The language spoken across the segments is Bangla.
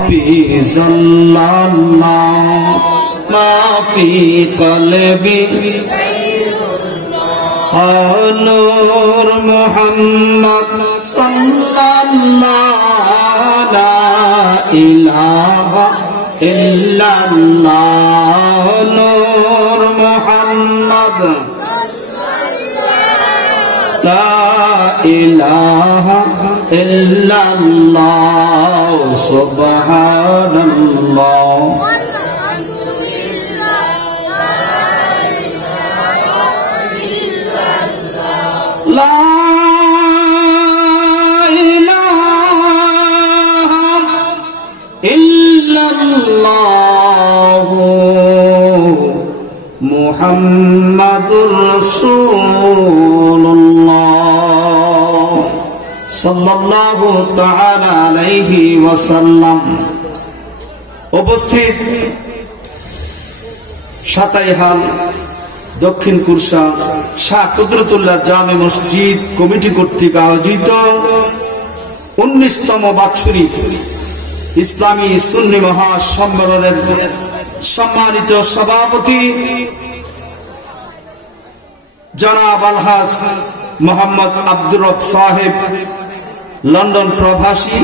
حافظ الله ما في قلبي نور محمد صلى الله لا إله إلا الله نور محمد لا إله إلا الله سبحان الله لا إله إلا الله محمد رسول الله صلى الله تعالى عليه وسلم উপস্থিত সাতাইহাল দক্ষিণ কুরসা শাহ কুদরতুল্লাহ জামে মসজিদ কমিটি কর্তৃক আয়োজিত 19তম বাৎসরিক ইসলামী সুন্নি মহাসম্মেলনের সম্মানিত সভাপতি জনাব আলহাজ মোহাম্মদ আব্দুর রব সাহেব লন্ডন প্রবাসী,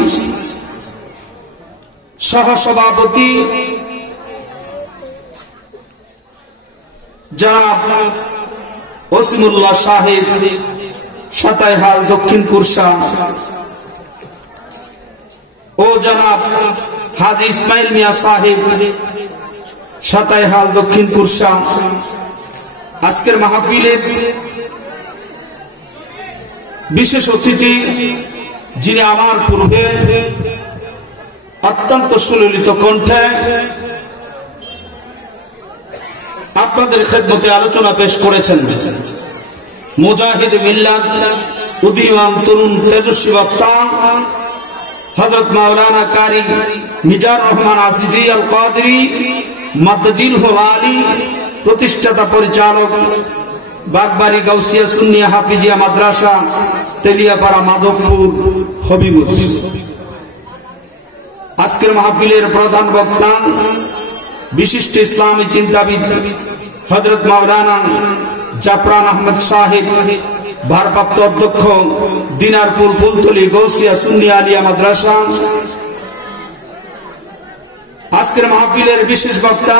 সহসভাপতি জনাব ওসিমুল্লাহ সাহেব সাতাইহাল দক্ষিণ কুরসা ও জনাব হাজী ইসমাইল মিয়া সাহেব সাতাইহাল দক্ষিণ কুরসা। আজকের মাহফিলের বিশেষ অতিথি যিনি আমার পূর্বে অত্যন্ত সুললিত কণ্ঠে আপনাদের খেদমতে আলোচনা পেশ করেছেন, মুজাহিদ মিল্লাত উদীয়মান তরুণ তেজস্বী বক্তা হযরত মাওলানা কারি মিজানুর রহমান আজিজি আল কাদরি মাদ্দাজিল আলী, প্রতিষ্ঠাতা পরিচালক বাগবাড়ি গাউসিয়া সুন্নিয়া হাফিজিয়া মাদ্রাসা তেলিয়াপাড়া মাধবপুর হবিগঞ্জ। আজকের মাহফিলের প্রধান বক্তা বিশিষ্ট ইসলামী চিন্তাবিদ হযরত মাওলানা জাফরান আহমদ সাহেব, ভারপ্রাপ্ত অধ্যক্ষ দিনারপুর ফুলতলি গাউসিয়া সুন্নিয়া আলিয়া মাদ্রাসা। আজকের মাহফিলের বিশেষ বক্তা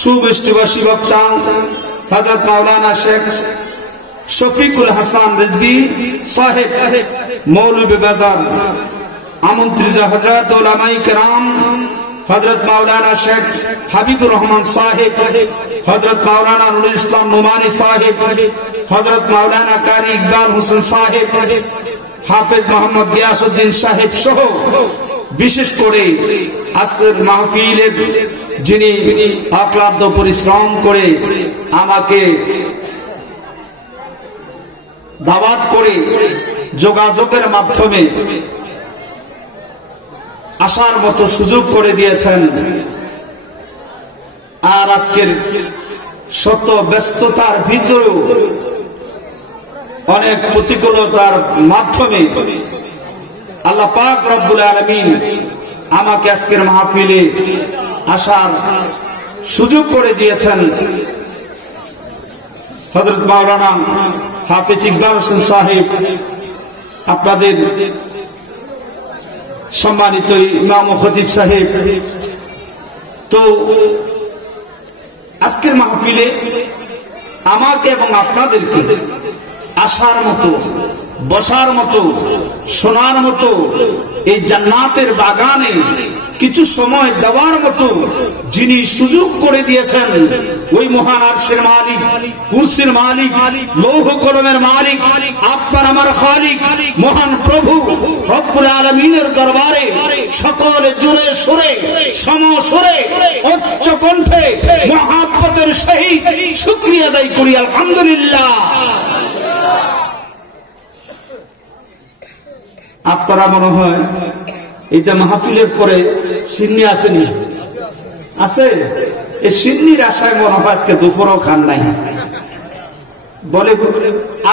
সুবৃষ্টিবাসী বক্তা হযরত মাওলানা শেখ শফিকুল হাসান রিজভী সাহেব মৌলভী বাজার। আমন্ত্রিত হযরত উলামায়ে কেরাম হযরত মাওলানা শেখ হাবিবুর রহমান সাহেব, হযরত মাওলানা নুরুল ইসলাম নোমানী সাহেব, হযরত মাওলানা কারি ইকবাল হোসেন সাহেব, হাফেজ মোহাম্মদ গিয়াসউদ্দিন সাহেব সহ বিশেষ করে আজকের মাহফিলের যিনি অক্লান্ত পরিশ্রম করে আমাকে দাওয়াত করে যোগাযোগের মাধ্যমে আসার মতো সুযোগ করে দিয়েছেন, আর আজকের শত ব্যস্ততার ভিতরেও অনেক প্রতিকূলতার মাধ্যমে আল্লাহ পাক রব্বুল আলামিন আমাকে আজকের মাহফিলে আসার সুযোগ করে দিয়েছেন। হযরত মাওলানা হাফেজ ইকবাল হোসেন সাহেব, আপনাদের সম্মানিত ইমাম ও খতিব সাহেব, তো আজকের মাহফিলে আমাকে এবং আপনাদেরকে আসার মতো, বসার মতো, শোনার মতো, এই জান্নাতের বাগানে কিছু সময় দেওয়ার মতো যিনি সুযোগ করে দিয়েছেন, ওই মহান আরশের মালিক, কুরসির মালিক, লৌহ কলমের মালিক, আপনার আমার খালিক মহান প্রভু রব্বুল আলামিনের দরবারে সকলে জোরে সুরে সমসুরে উচ্চ কণ্ঠে মহাব্বতের সহিত শুকরিয়া আদায় করি আলহামদুলিল্লাহ। আপনারা মনে হয় এইটা মাহফিলের পরে সিন্নি আসেনি, আছে? এই সিন্নির আশায় মনে হয় আজকে দুপুরও খান নাই। বলে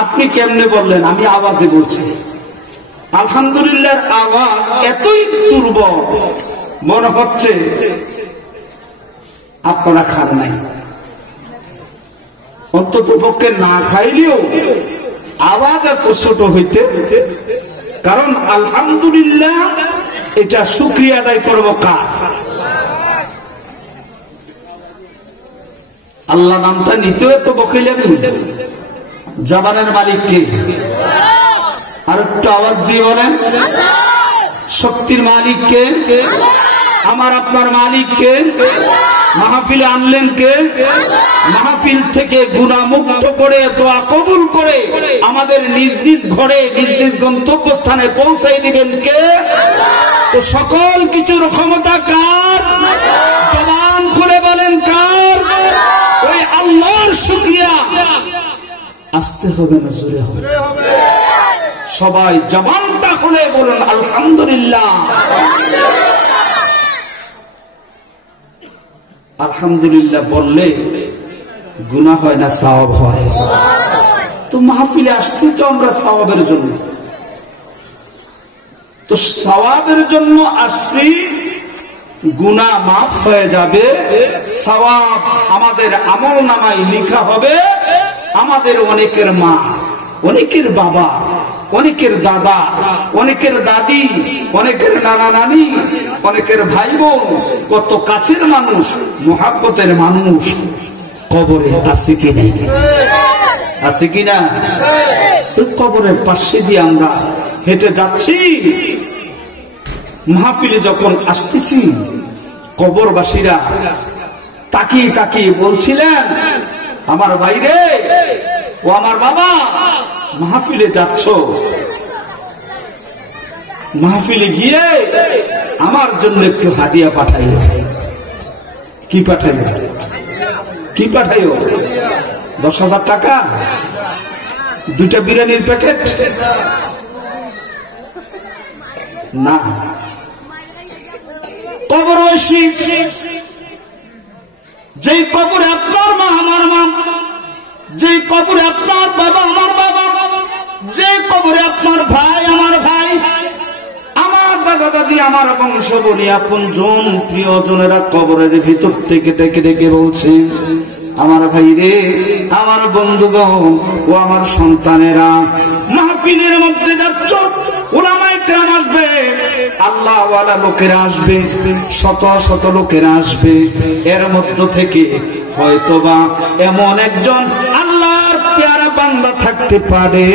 আপনি কেমনে বললেন? আমি আওয়াজে বলছি, আলহামদুলিল্লাহ আওয়াজ এতই দুর্বল মনে হচ্ছে আপনারা খান নাই। অন্তত পক্ষে না খাইলেও আওয়াজ এত ছোট হইতে, কারণ আলহামদুলিল্লাহ এটা শুকরিয়া আদায় করব কার? আল্লাহ নামটা নিতেও এত বকিলামি। জবানের মালিক কে? আর একটু আওয়াজ দিয়ে বলেন। শক্তির মালিক কে? আমার আপনার মালিক কে? মাহফিলে আনলেন কে? মাহফিল থেকে গুনাহ মুক্ত করে দোয়া কবুল করে আমাদের নিজ নিজ ঘরে নিজ নিজ গন্তব্যস্থানে পৌঁছাই দিবেন কে? তো সকল কিছুর ক্ষমতা কার? জবান খুলে বলেন কার? ওই আল্লাহর শুকরিয়া আসতে হবে না জোরে হবে? সবাই জবানটা খুলে বলুন আলহামদুলিল্লাহ। আলহামদুলিল্লাহ বললে গুনাহ হয় না, সওয়াব হয়। তো মাহফিলে আসছি তো আমরা সওয়াবের জন্য, তো সওয়াবের জন্য আসছি, গুনাহ মাফ হয়ে যাবে, সওয়াব আমাদের আমলনামায় লেখা হবে। আমাদের অনেকের মা, অনেকের বাবা, অনেকের দাদা, অনেকের দাদি, অনেকের নানা নানি, অনেকের ভাই বোন, কত কাছের মানুষ, মুহাব্বতের মানুষ কবরে আছে কি নেই? আছে কিনা? কবরের পাশে দিয়ে আমরা হেঁটে যাচ্ছি, মাহফিলে যখন আসতেছি কবরবাসীরা তাকিয়ে তাকিয়ে বলছিলেন, আমার ভাইরে ও আমার বাবা, মাহফিলে যাচ্ছ, মাহফিলে গিয়ে আমার জন্য একটু হাদিয়া পাঠাইও। কি পাঠাইও? কি পাঠাইও? 10,000 টাকা? 2টা বিরিয়ানির প্যাকেট? না। কবরবাসী, যে কবরে আপনার মা আমার মা, যে কবরে আপনার বাবা আমার বাবা, যে কবরে আপনার ভাই আমার ভাই, আমার দাদা দাদি, আমার বংশবলী, আপনজন প্রিয়জনেরা কবরের ভিতর থেকে ডেকে ডেকে বলছে, আমার ভাই রে, আমার বন্ধুগণ ও আমার সন্তানেরা, মাহফিলের মধ্যে যাচ্ছ, উলামায়ে কেরাম আসবে, আল্লাহওয়ালা লোকেরা আসবে, শত শত লোকেরা আসবে, এর মধ্য থেকে হয়তোবা এমন একজন আল্লাহর পেয়ারা বান্দা থাকতে পারে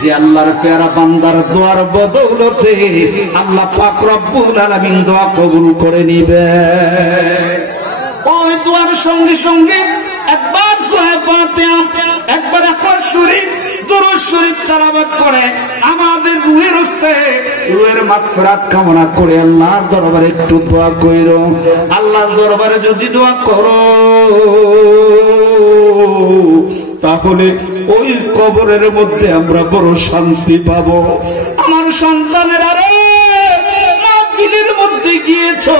যে আল্লাহর পেয়ারা বান্দার দোয়ার বদৌলতে আল্লাহ পাক রব্বুল আলামিন দোয়া কবুল করে নিবে। ওই দোয়ার সঙ্গে সঙ্গে একবার সূরা ফাতিহা, একবার ইখলাস শরীফ, দুরূদ শরীফ তেলাওয়াত করে আমাদের রূহের হস্তে রূহের মাগফিরাত কামনা করে আল্লাহর দরবারে একটু দোয়া কইরো। আল্লাহর দরবারে যদি দোয়া করো তাহলে ওই কবরের মধ্যে আমরা বড় শান্তি পাবো। আমার সন্তানেরা রে, মাহফিলের মধ্যে গিয়েছো,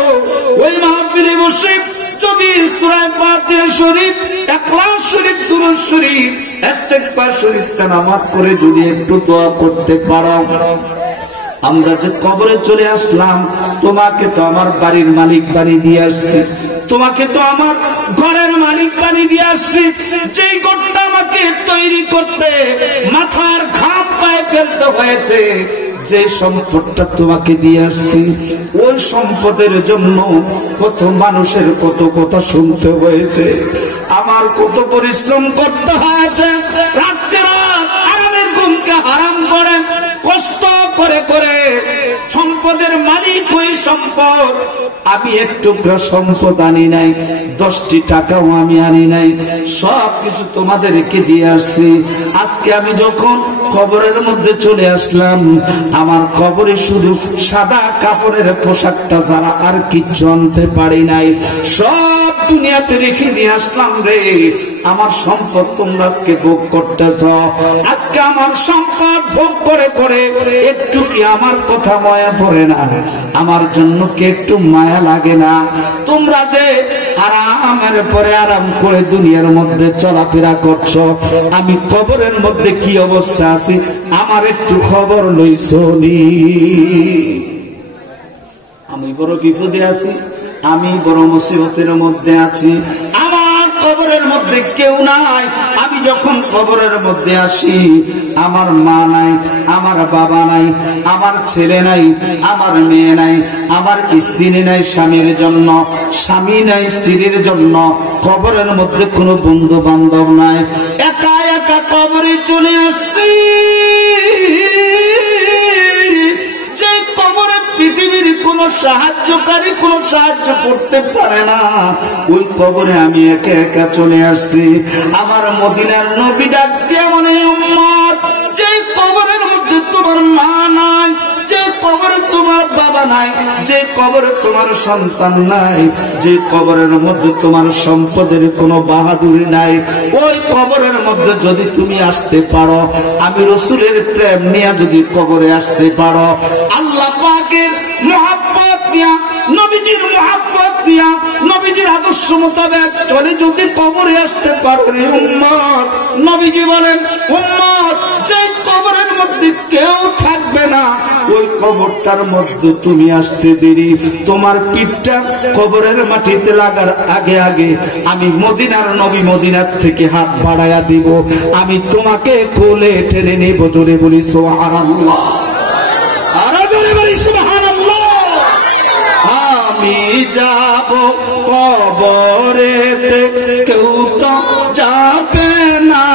ওই মাহফিলে বসে যদি সূরা ফাতিহা শরীফ, ইখলাস শরীফ, দুরূদ শরীফ, ইস্তিগফার শরীফ তেলাওয়াত করে যদি একটু দোয়া করতে পারো, আমরা যে কবরে চলে আসলাম, তোমাকে তো আমার বাড়ির মালিক বানিয়ে দিয়ে আসছি, তোমাকে তো আমার ঘরের মালিক বানিয়ে দিয়ে আসছি, যেই ঘরটা আমাকে তৈরি করতে মাথার ঘাম পায়ে ফেলতে হয়েছে, যে সম্পদটা তোমাকে দিয়ে আসছি, ওই সম্পদের জন্য কত মানুষের কত কথা শুনতে হয়েছে, আমার কত পরিশ্রম করতে হয়েছে, রাত্রে রাত আরামের ঘুমকে হারাম করে কষ্ট করে করে সম্পদের মালিক ওই সম্পদ। আমি একটু সম্পদ আনি নাই, 10টি টাকাও আমি আনি নাই, সব কিছু তোমাদেরকে দিয়ে আসছি। আজকে আমি যখন কবরের মধ্যে চলে আসলাম, আমার কবরে শুধু সাদা কাপড়ের পোশাকটা ছাড়া আর কিচ্ছু আনতে পারি নাই, সব দুনিয়াতে রেখে দিয়ে আসলাম রে, আমার সম্পদ তোমরা আজকে ভোগ করতেছ। আজকে আমার সম্পদ ভোগ করে করে একটু কি আমার কথা মায়া পড়ে না? আমার জন্য কি একটু মায়া লাগে না? তোমরা যে আরামের পরে আরাম করে দুনিয়ার মধ্যে চলাফেরা করছো, আমি কবরের মধ্যে কি অবস্থা আছি আমার একটু খবর লইছো নি? আমি বড় বিপদে আছি, আমি বড় মুসিবতের মধ্যে আছি। আমার কবরের মধ্যে কেউ নাই। আমি যখন কবরের মধ্যে আসি, আমার মা নাই, আমার বাবা নাই, আমার ছেলে নাই, আমার মেয়ে নাই, আমার স্ত্রী নাই স্বামীর জন্য, স্বামী নাই স্ত্রীর জন্য, কবরের মধ্যে কোনো বন্ধু বান্ধব নাই। একা একা কবরে চলে আসছি। পৃথিবীর কোন সাহায্যকারী কোন সাহায্য করতে পারে না, ওই কবরে আমি একা একা চলে আসছি। আমার মদিনার নবী ডাক দিয়ে মনে, উম্মত, যে কবরের মধ্যে তোমার মা নাই, যে কবরে তোমার বাবা নাই, যে কবরে তোমার সন্তান নাই, যে কবরের মধ্যে তোমার সম্পদের কোনো বাহাদুরি নাই, ওই কবরের মধ্যে যদি তুমি আসতে পারো, আমি রাসূলের প্রেম নিয়ে যদি কবরে আসতে পারো, আল্লাহ পাকের মুহাব্বত নিয়া, নবীজির মুহাব্বত নিয়া, নবীজির আদর্শ মোতাবেক চলে যদি কবরে আসতে পারো রে উম্মত, নবীজি বলেন, উম্মত, যে কবরের মধ্যে কেউ থাকবে না, ওই কবরটার মধ্যে তুমি আসতে দেরি, তোমার পিঠটা কবরের মাটিতে লাগার আগে আগে আমি মদিনার নবী মদিনার থেকে হাত বাড়াইয়া দিব, আমি তোমাকে কোলে টেনে নেব। জোরে বলি সুবহানাল্লাহ, আরো জোরে বলি সুবহানাল্লাহ। আমি যাব কবরেতে, কেউ তো যাবে না,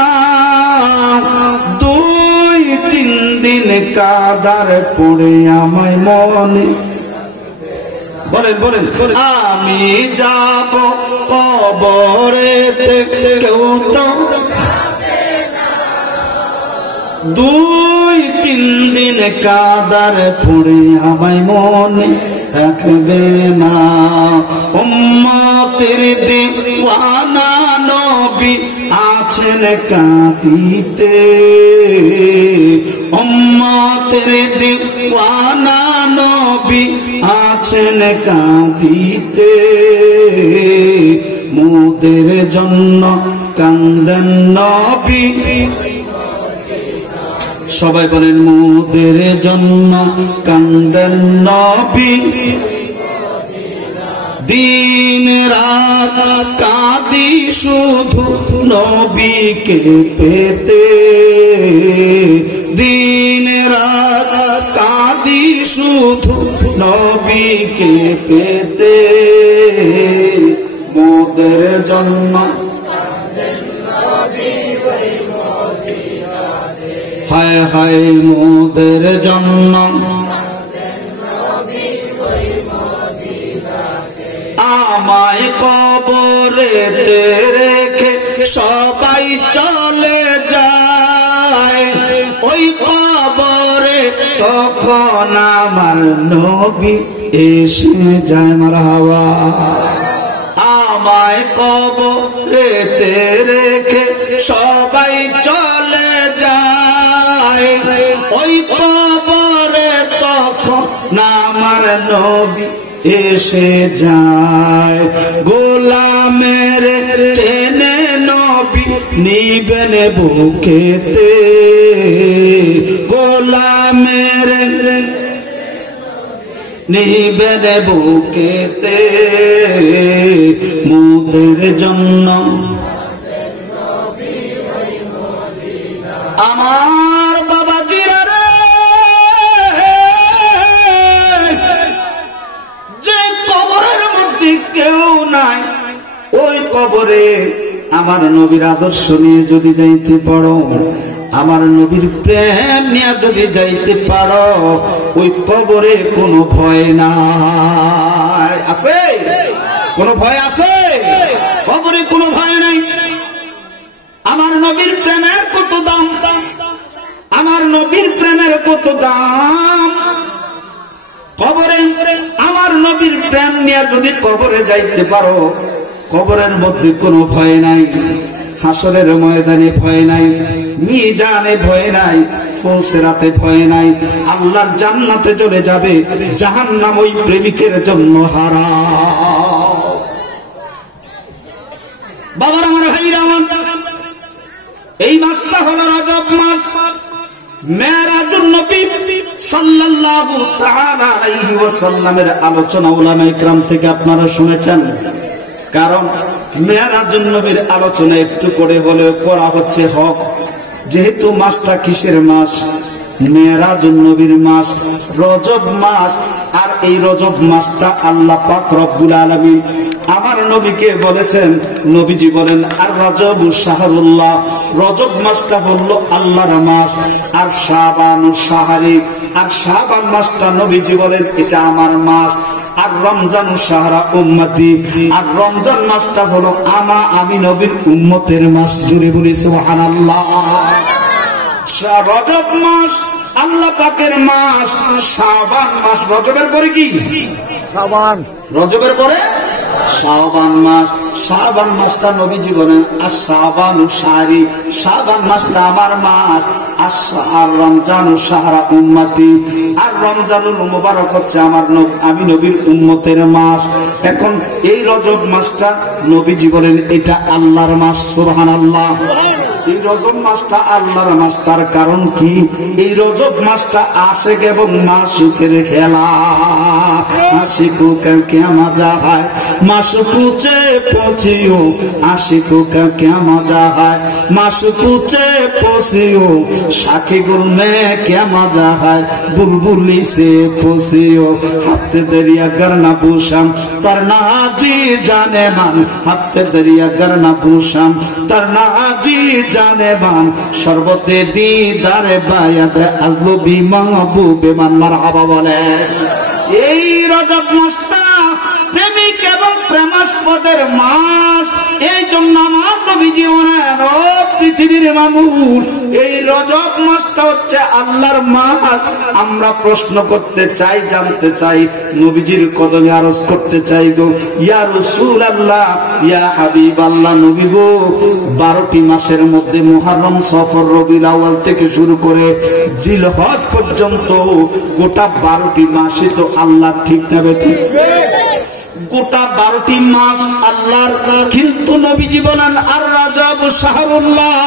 2-3 দিন কাদার পড়ে আমায় মনে, বলেন বলেন, আমি যাব কবরেতে, কেউ তো 2-3 দিন কাদার পড়ে আমায় মনে রাখবে না। উম্মতের দিওয়ানা নবী আছেন কাঁদিতে, উম্মতের দিওয়ানা নবী আছেন কাঁদিতে, মোদের জন্য কান্দেন নবী। সবাই বলেন, মোদের জন্য কান্দেন নবী, দিন রাত কাঁদি শুধু নবীকে পেতে, দিন রাত কাঁদি শুধু নবীকে পেতে, মোদের জন্য হায় হায় মোদের জন্য, আমায় কবরেতে রেখে সবাই চলে যায়, ওই কবরে তখন আমার নবী এসে যায়। মারহাবা। আমায় কবরেতে রেখে সবাই চলে যায়, ওই কবরে তখন আমার নবী এসে যায়। গোলামের টেনে নবী নিবেন বুকেতে, গোলামের নিবেন বুকেতে, মোদের জন্য আমার বাবাজিরা রে, যে কবরের মধ্যে কেউ নাই, ওই কবরে আমার নবীর আদর্শ নিয়ে যদি যাইতে পারো, আমার নবীর প্রেম নিয়ে যদি যাইতে পারো, ওই কবরে কোনো ভয় নাই। আছে কোনো ভয়? আছে কবরে কোনো ভয় নাই। আমার নবীর প্রেমের কত দাম, আমার নবীর প্রেমের কত দাম। কবরে আমার নবীর প্রেম নিয়ে যদি কবরে যাইতে পারো, কবরের মধ্যে কোনো ভয় নাই, হাসরের ময়দানে ভয় নাই, মিজানে ভয় নাই, ফুলসিরাতে ভয় নাই, আল্লাহর জান্নাতে চলে যাবে, জাহান্নাম ওই প্রেমিকের জন্য হারাম। বাবার আমার ভাইরা আমার, এই মাসটা হলো রজব মাস। মেরাজুন নবী সাল্লাল্লাহু তাআলা আলাইহি ওয়াসাল্লামের আলোচনা উলামায়ে কিরাম থেকে আপনারা শুনেছেন। কারণ মেরাজুন নবীর আলোচনা একটু করে হলেও করা হচ্ছে হক, যেহেতু মাসটা কিসের মাস? মেরাজুন নবীর মাস, রজব মাস। আর এই রজব মাসটা আল্লাহ পাক রব্বুল আলামিন আমার নবীকে বলেছেন, নবীজি বলেন আর রজবু শাহরুল্লাহ, রজব মাসটা হলো আল্লাহর মাস। আর শাবানু শাহরি, আর শাবান মাসটা নবীজি বলেন এটা আমার মাস। আর রমজানু শাহরা উম্মতি, আর রমজান মাসটা হলো আমি নবীর উম্মতের মাস। জুড়ে বলি সুবহানাল্লাহ। রজব মাস আল্লাহ পাকের মাস, শাবান মাস রজবের পরে কি? শাবান। রজবের পরে শাবান মাস। শাবান মাসটা নবীজি বলেন আর শাবানু শাহরি, শাবান মাসটা আমার মাস। আর রমজানু শাহরা উম্মতি, আর রমজানুল মুবারক হচ্ছে আমি নবীর উম্মতের মাস। এখন এই রজব মাসটা নবীজি বলেন এটা আল্লাহর মাস। সুবহানাল্লাহ। এই রজব মাসটা আল্লাহর মাস। তার কারণ কি? এই রজব মাসটা আশিক এবং মাসুকের খেলা। আশিকু কা ক্যা মজা হয়, মাসুকু চে পচিও। আশিকু কা ক্যা মজা হয়, মাসুকু চে পচিও। সাকি গুল মে ক্যা মজা হয়, বুলবুলি সে পচিও। হফতে দরিয়া গরনা বুশাম तरना जी जाने मान, हफ्ते दरिया गरना पूछाम तरना जी जाने मान। शरबते दीदारे बायात आजलो भी महबूबे मान। मारहाबा बोले। এই রজব মাসটা প্রেমিক এবং প্রেমাস্পদের মাস। এই জন্য আমার নবীজি বলেন, ও পৃথিবীর মানুষ, এই রজব মাসটা হচ্ছে আল্লাহর মাস। আমরা প্রশ্ন করতে চাই, জানতে চাই, নবীজির কদমে আরজ করতে চাই গো, ইয়া রাসূলুল্লাহ, ইয়া হাবিবাল্লাহ, নবী গো, 12টি মাসের মধ্যে মুহররম, সফর, রবিউল আউয়াল থেকে শুরু করে জিলহজ পর্যন্ত গোটা 12টি মাসই তো আল্লাহ, ঠিক না বেঠিক? গোটা 12টি মাস আল্লাহর। কিন্তু নবীজি বলেন আর রজব শাহরুল্লাহ,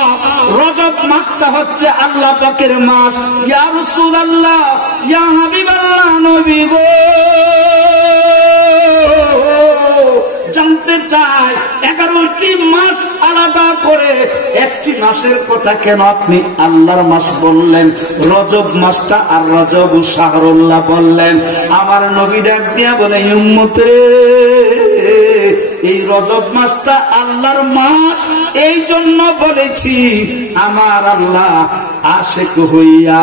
রজব মাসটা হচ্ছে আল্লাহ পাকের মাস। ইয়া রাসূলুল্লাহ, ইয়া হাবিবাল্লাহ, নবী গো, জানতে চাই 11টি মাস আলাদা করে একটি মাসের কথা কেন আপনি আল্লাহর মাস বললেন, রজব মাসটা আর রজব শাহরুল্লাহ বললেন? আমার নবী ডাক দিয়া বলে, উম্মত রে, এই রজব মাসটা আল্লাহর মাস, এই জন্য বলেছি আমার আল্লাহ আশিক হইয়া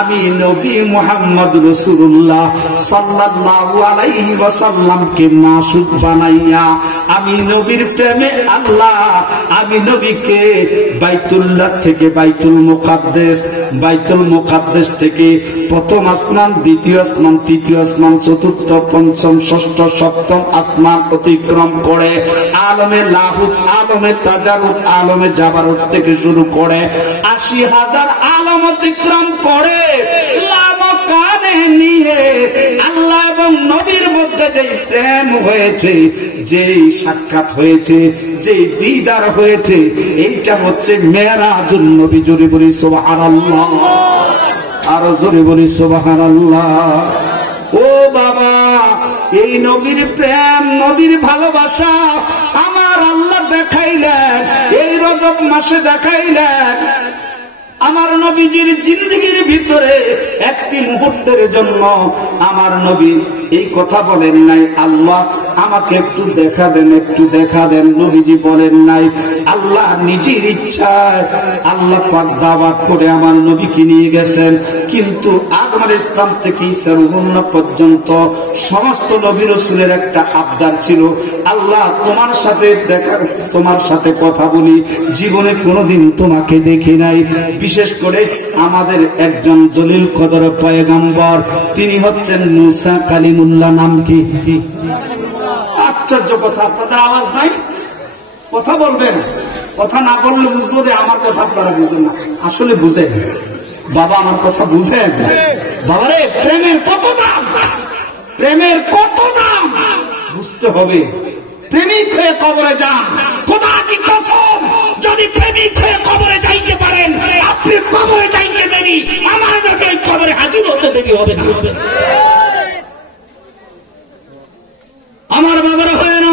আমি নবী মুহাম্মদ রাসূলুল্লাহ সাল্লাল্লাহু আলাইহি ওয়াসাল্লামকে মাসুক বানাইয়া আমি নবীর প্রেমে আল্লাহ, আমি নবীকে বাইতুল্লাহ থেকে বাইতুল মুকাদ্দাস থেকে প্রথম আসমান, দ্বিতীয় আসমান, তৃতীয় আসমান, চতুর্থ, পঞ্চম, ষষ্ঠ, সপ্তম আসমান অতিক্রম করে আলমে লাহুত, আলমে তাজারুত, আলমে জাবারুত থেকে শুরু করে 80,000 আলম অতিক্রম করে লামকানে নিয়ে আল্লাহ এবং নবীর মধ্যে যেই প্রেম হয়েছে, যেই সাক্ষাৎ হয়েছে, যেই দিদার হয়েছে, এইটা হচ্ছে মেরাজুন নবী। জোরে বলি সুবহানাল্লাহ, আরো জোরে বলি সুবহানাল্লাহ। ও বাবা, এই নবীর প্রেম, নবীর ভালোবাসা আমার আল্লাহ দেখাইলেন, এই রজব মাসে দেখাইলেন। আমার নবীজির জিন্দেগির ভিতরে একটি মুহূর্তের জন্য আমার নবী এই কথা বলেন নাই, আল্লাহ আমাকে একটু দেখা দেন, একটু দেখা দেন। নবীজি বলেন নাই। আল্লাহ নিজের ইচ্ছায় আল্লাহ পাক দাওয়াত করে আমার নবীকে নিয়ে গেছেন। কিন্তু আদম আলাইহিস সালাম থেকে ঈসা রূহুল্লাহ পর্যন্ত সমস্ত নবী রাসূলের একটা আবদার ছিল, আল্লাহ তোমার সাথে দেখা, তোমার সাথে কথা বলি, জীবনে কোনোদিন তোমাকে দেখি নাই। বিশেষ করে আমাদের একজন জলিল কদর পয়গম্বর, তিনি হচ্ছেন মুসা কালিমুল্লাহ। নাম কি? আশ্চর্য কথা, আপনাদের আওয়াজ নাই? কথা বলবেন, কথা না বললে বুঝবো যে আমার কথা আপনারা বুঝেন না। আসলে বুঝেন বাবা, আমার কথা বুঝেন বাবারে। প্রেমের কত দাম, প্রেমের কত দাম বুঝতে হবে। প্রেমিক হয়ে কবরে যান, খোদা কি কসম, যদি প্রেমিক হয়ে কবরে যাইতে পারেন আপনি কবরে যাইতে দেরি, আমার নয় কবরে হাজির হতে দেরি হবে না। আমার বাবারা হয় না,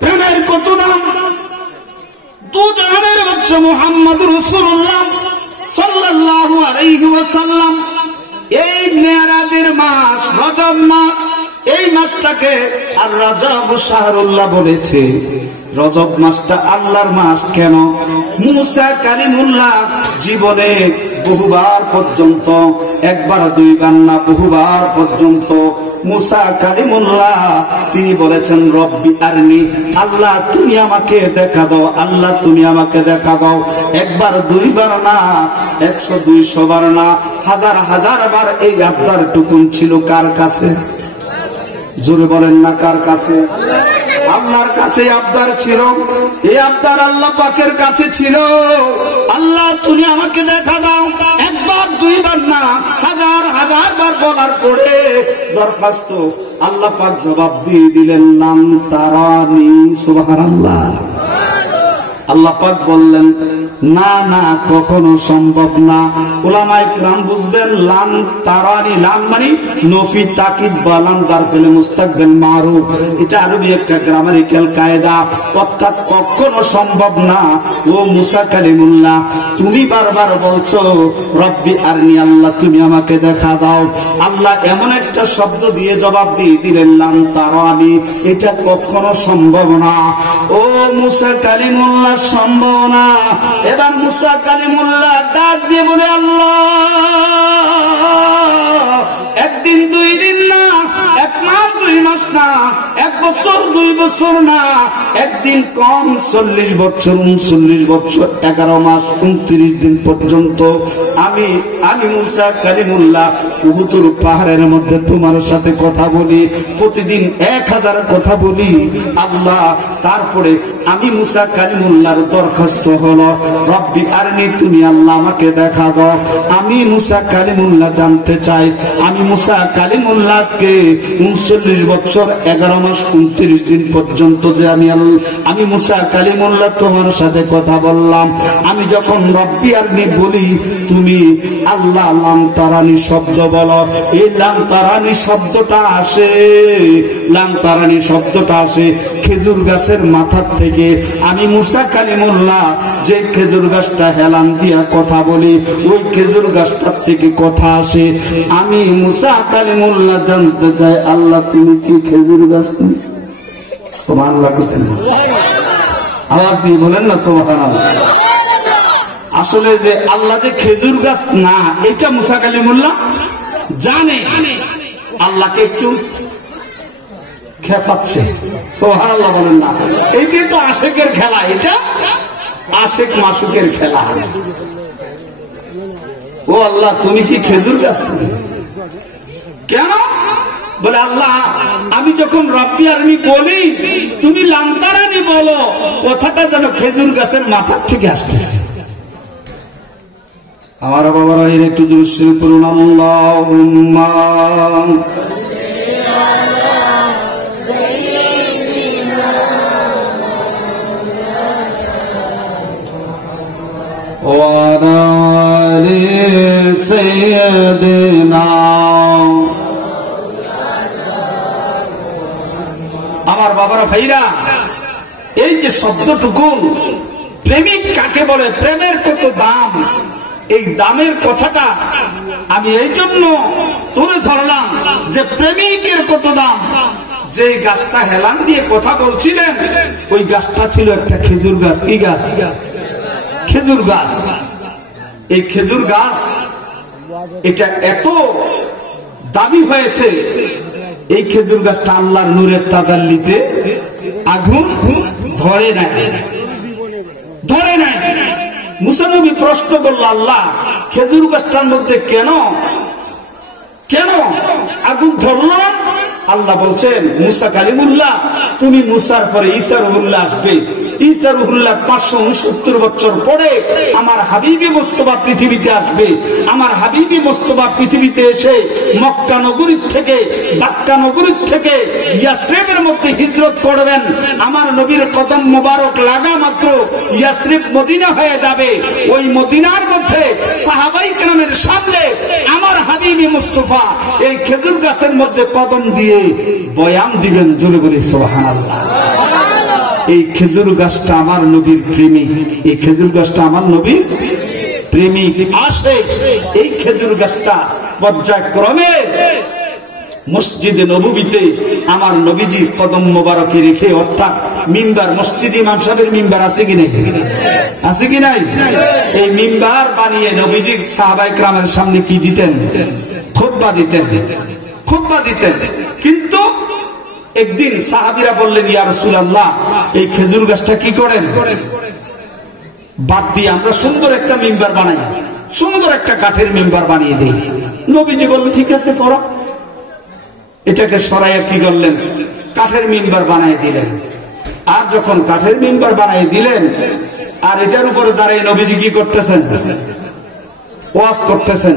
প্রেমের কত দাম। দু জাহানের বাদশা মুহাম্মদ রাসূলুল্লাহ সাল্লাল্লাহু আলাইহি ওয়াসাল্লাম এই মেরাজের মাস রজব মাস, এই মাসটাকে আর রজব শাহরুল্লাহ বলেছে। রজব মাসটা আল্লাহর মাস কেন? মুসা কালিমুল্লাহ জীবনে বহুবার পর্যন্ত, একবার দুইবার না, বহুবার পর্যন্ত মুসা কালিমুল্লাহ তিনি বলেছেন রব্বি আরনি, আল্লাহ তুমি আমাকে দেখা দাও, আল্লাহ তুমি আমাকে দেখা দাও। একবার দুইবার না, 100-200 বার না, হাজার হাজার বার এই আবদার টুকুন ছিল কার কাছে? জোরে বলেন না কার কাছে? আল্লাহর কাছে আবদার ছিল। এই আবদার আল্লাহ পাকের কাছে ছিল, আল্লাহ তুমি আমাকে দেখা দাও। একবার দুইবার না, হাজার হাজার বার বলার পরে দরখাস্ত আল্লাহ পাক জবাব দিয়ে দিলেন লাম তারানি। সুবহানাল্লাহ। আল্লাহ পাক বললেন না না, কখনো সম্ভব না। উলামায়ে কিরাম বুঝবেন লাম তারানি, লাম মানে নফি তাকিদ বা লাম দারফিল মুস্তাকবিল মারুফ, এটা আরবি একটা গ্রামারিক্যাল কায়দা। অর্থাৎ কখনো সম্ভব না। ও মুসা কালিমুল্লাহ তুমি বারবার বলছো রব্বি আরনি, আল্লাহ তুমি আমাকে দেখা দাও। আল্লাহ এমন একটা শব্দ দিয়ে জবাব দিয়ে দিলেন লাম তারানি, এটা কখনো সম্ভব না। ও মুসা কালিমুল্লাহ সম্ভব না। এবার মুসা কালিমুল্লাহ ডাক দিয়ে বলে আল্লাহ একদিন 2 দিন না, 1 মাস 2 মাস না, 1 বছর 2 বছর না, একদিন কম 40 বছর 39 বছর 11 মাস 29 দিন পর্যন্ত আমি মুসা কালিমুল্লাহ উহুদের পাহাড়ের মধ্যে তোমার সাথে কথা বলি, প্রতিদিন 1000 কথা বলি আল্লাহ। তারপরে আমি মুসা কালিমুল্লাহর দরখাস্ত হলো রব্বি আরনি, তুমি আল্লাহ আমাকে দেখা দাও। আমি মুসা কালিমুল্লাহ জানতে চাই, আমি মুসা কালিমুল্লাহ আজকে 39 বছর 11 মাস 29 দিন পর্যন্ত যে আমি মুসা কালিমুল্লাহ তোমার সাথে কথা বললাম, আমি যখন রব্বি আরনি বলি তুমি আল্লাহ লাম তারানি শব্দ বলো। এই লাম তারানি শব্দটা আসে, লাম তারানি শব্দটা আসে খেজুর গাছের মাথার থেকে। আমি মুসা কালিমুল্লাহ যে খেজুর গাছটা হেলান দিয়া কথা বলি, ওই খেজুর গাছটার থেকে কথা আসে। আমি মুসা কালিমুল্লাহ জানতে চাই আল্লাহ তুমি কি খেজুর গাছ? সুবহানাল্লাহ, আওয়াজ দিয়ে বলেন না সুবহানাল্লাহ। আসলে যে আল্লাহ যে খেজুর গাছ না, এটা মুসা কালিমুল্লাহ জানে। আল্লাহকে একটু খেপাচ্ছে। সুবহানাল্লাহ বলেন না। এইটাই তো আশেকের খেলা, এটা আশেক মাসুকের খেলা। ও আল্লাহ তুমি কি খেজুর গাছ? কেন? বলে আল্লাহ আমি যখন রব্বি আরনি বলি তুমি লাম তারানি বলো, কথাটা যেন খেজুর গাছের মাথার থেকে আসতেছে। আমার বাবারা এর একটু দৃশ্য করুন। আল্লাহুম্মা ওয়া আলি সাইয়্যিদিনা। আমার বাবারা ভাইরা, এই যে শব্দটুকু প্রেমিক কাকে বলে, প্রেমের কত দাম, এই দামের কথাটা আমি এই জন্য তুলে ধরলাম যে প্রেমিকের কত দাম। যে গাছটা হেলান দিয়ে কথা বলছিলেন ওই গাছটা ছিল একটা খেজুর গাছ। কি গাছ? খেজুর গাছ। এই খেজুর গাছ এটা এত দামি হয়েছে, এই খেজুর গাছটা আল্লাহর নূরের তাজাল্লিতে আগুন ধরে নাই। মুসা নবী প্রশ্ন করল আল্লাহ খেজুর গাছটার মধ্যে কেন আগুন ধরল না? আল্লাহ বলছেন মুসা কালিমুল্লাহ, তুমি মুসার পরে ঈসা রুহুল্লাহ আসবে। ঈসা রুহুল্লাহ 569 বছর পরে আমার হাবিবি মুস্তাফা পৃথিবীতে আসবে। আমার হাবিবি মুস্তাফা পৃথিবীতে এসে মক্কা নগরীর থেকে, দাক্কা নগরীর থেকে ইয়াসরিবের মধ্যে হিজরত করবেন। আমার নবীর কদম মোবারক লাগা মাত্র ইয়াসরিব মদিনা হয়ে যাবে। ওই মদিনার মধ্যে সাহাবাই কেরামের সামনে আমার হাবিবি মুস্তাফা এই খেজুর গাছের মধ্যে কদম দিয়ে বয়ান দিবেন। জোরে বলি সুবহানাল্লাহ। এই খেজুর গাছটা আমার নবীর প্রেমিক, এই খেজুর গাছটা আমার নবীর প্রেমিক আশিক। এই খেজুর গাছটা পর্যায়ক্রমে মসজিদে নববীতে আমার নবীজির কদম মোবারকে রেখে, অর্থাৎ মিম্বার, মসজিদ ইমাম সাহেবের মিম্বার আছে কি নাই? আছে কি নাই? এই মিম্বার বানিয়ে নবীজি সাহাবায়ে কেরামের সামনে কি দিতেন? খুতবা দিতেন, খুতবা দিতেন। কিন্তু একদিন সাহাবীরা বললেন, ইয়া রাসূলুল্লাহ, এই খেজুর গাছটা কি করেন? বাদ দিয়ে আমরা সুন্দর একটা মিম্বার বানাই, সুন্দর একটা কাঠের মিম্বার বানিয়ে দিই। নবীজি বললেন, ঠিক আছে করো। এটাকে সরাইয়া কি করলেন? কাঠের মিম্বার বানিয়ে দিলেন। আর যখন কাঠের মিম্বার বানিয়ে দিলেন, আর এটার উপরে দাঁড়িয়ে নবীজি কি করতেছেন? ওয়াজ করতেছেন।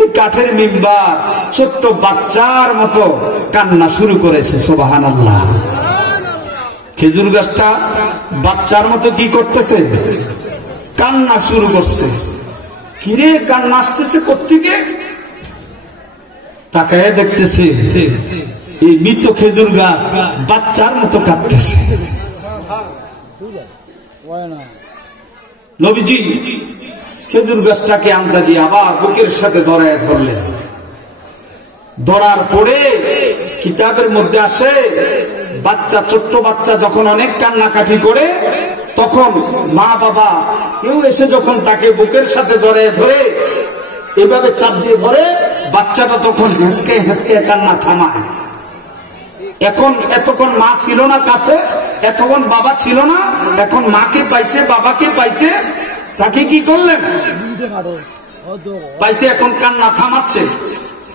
এই কাঠের মিম্বার ছোট্ট বাচ্চার মতো কান্না শুরু করেছে। সুবহানাল্লাহ। খেজুর গাছটা বাচ্চার মতো কি করতেছে? কান্না শুরু করছে। কিরে কান্না আসতেছে কোত্থেকে? তাকায় দেখতেছে এই মৃত খেজুর গাছ বাচ্চার মতো কাঁদতেছে। নবীজি খেজুর গাছটাকে আমজা দিয়ে আবার বুকের সাথে ধরায় ধরলেন। ধরার পরে কিতাবের মধ্যে আসে, বাচ্চা, ছোট্ট বাচ্চা যখন অনেক কান্নাকাটি করে, তখন মা বাবা কেউ এসে যখন তাকে বুকের সাথে জড়ায় ধরে, এভাবে চাপ দিয়ে ধরে, বাচ্চাটা তখন হেসকে হেসকে কান্না থামায়। এখন এতক্ষণ মা ছিল না কাছে, এতক্ষণ বাবা ছিল না, এখন মাকে পাইছে, বাবাকে পাইছে, তাকে কি করলেন? পাইছে, এখন কান্না থামাচ্ছে।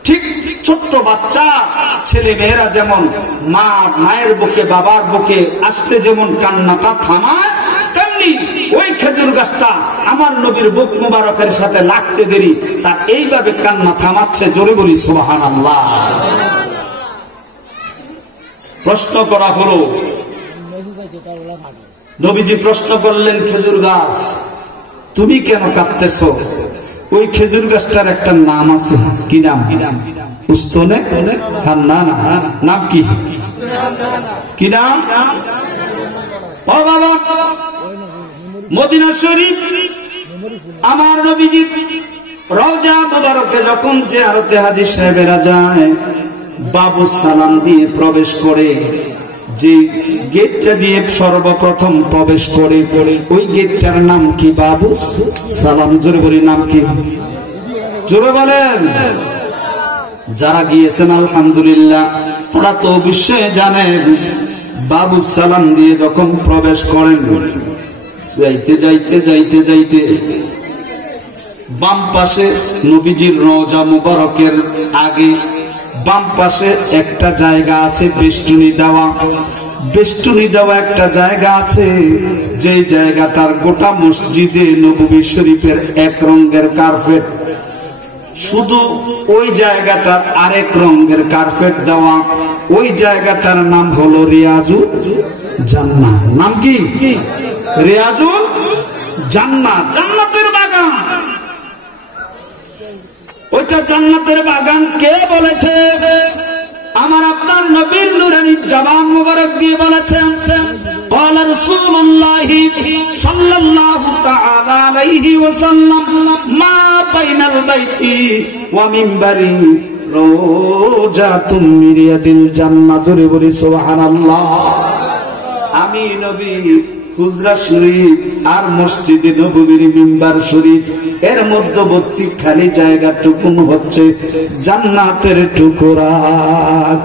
ঠিক ছোট্ট বাচ্চা ছেলে মেয়েরা যেমন মায়ের বুকে, বাবার বুকে আসলে যেমন কান্নাটা থামায়, তেমনি ওই খেজুর গাছটা আমার নবীর বুক মুবারকের সাথে লাগতে দেরি তার এইভাবে কান্না থামাচ্ছে। জোরে বলি সুবহানাল্লাহ। প্রশ্ন করা হলো, নবীজি প্রশ্ন করলেন, খেজুর গাছ তুমি কেন কাঁদতেছ? ওই খেজুর গাছটার একটা নাম আছে। কি নাম? উস্তনে হান্নানা। নাম কি? কি নাম? ও বাবা, মদিনা শরীফ আমার নবীজি রওজা মুবারকে যখন জিয়ারতে হাজী সাহেবেরা যায়, বাবু সালাম দিয়ে প্রবেশ করে, যে গেটটা দিয়ে সর্বপ্রথম প্রবেশ করে, ওই গেটটার নাম কি? বাবু সালাম। জোরে বলি, নাম কি? জোরে বলেন। যারা গিয়েছেন আলহামদুলিল্লাহ, তারা তো অবশ্যই জানেন বাবু সালাম দিয়ে যখন প্রবেশ করেন, যাইতে যাইতে যাইতে যাইতে বাম পাশে নবীজির রওজা মুবারকের আগে বাম পাশে একটা জায়গা আছে বেষ্টনী দেওয়া। বেষ্টনী দেওয়া একটা জায়গা আছে, যে জায়গাটার গোটা মসজিদে নববী শরীফের এক রঙের কার্পেট, শুধু ওই জায়গাটার আরেক রঙের কার্পেট দেওয়া। ওই জায়গাটার নাম হলো রিয়াজুল জান্নাহ। নাম কি? রিয়াজুল জান্নাহ, জান্নাতের বাগান। ওইটা জান্নাতের বাগান কে বলেছে? আমার আপনার নবীর নূরানী জবান মুবারক দিয়ে বলেছেন, قال رسول الله صلى الله تعالى عليه وسلم ما بين البيت ومنبري روضة من رياض الجنة। বলি সুবহানাল্লাহ। আমি নবী হুজরা শরীফ আর মসজিদে নববীর মিম্বার শরীফ এর মধ্যবর্তী খালি জায়গাটুকুন হচ্ছে জান্নাতের টুকরা।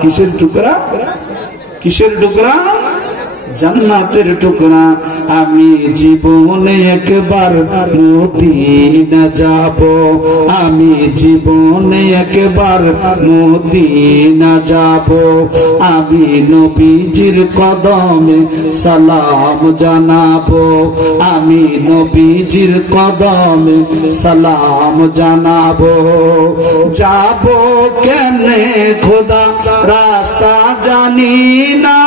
কিসের টুকরা? কিসের টুকরা? জান্নাতের টুকরা। আমি জীবনে একবার মদিনা যাব, আমি জীবনে একবার মদিনা যাব, আমি নবীজির কদমে সালাম জানাবো, আমি নবীজির কদমে সালাম জানাবো। যাব কেমনে খোদা রাস্তা জানি না,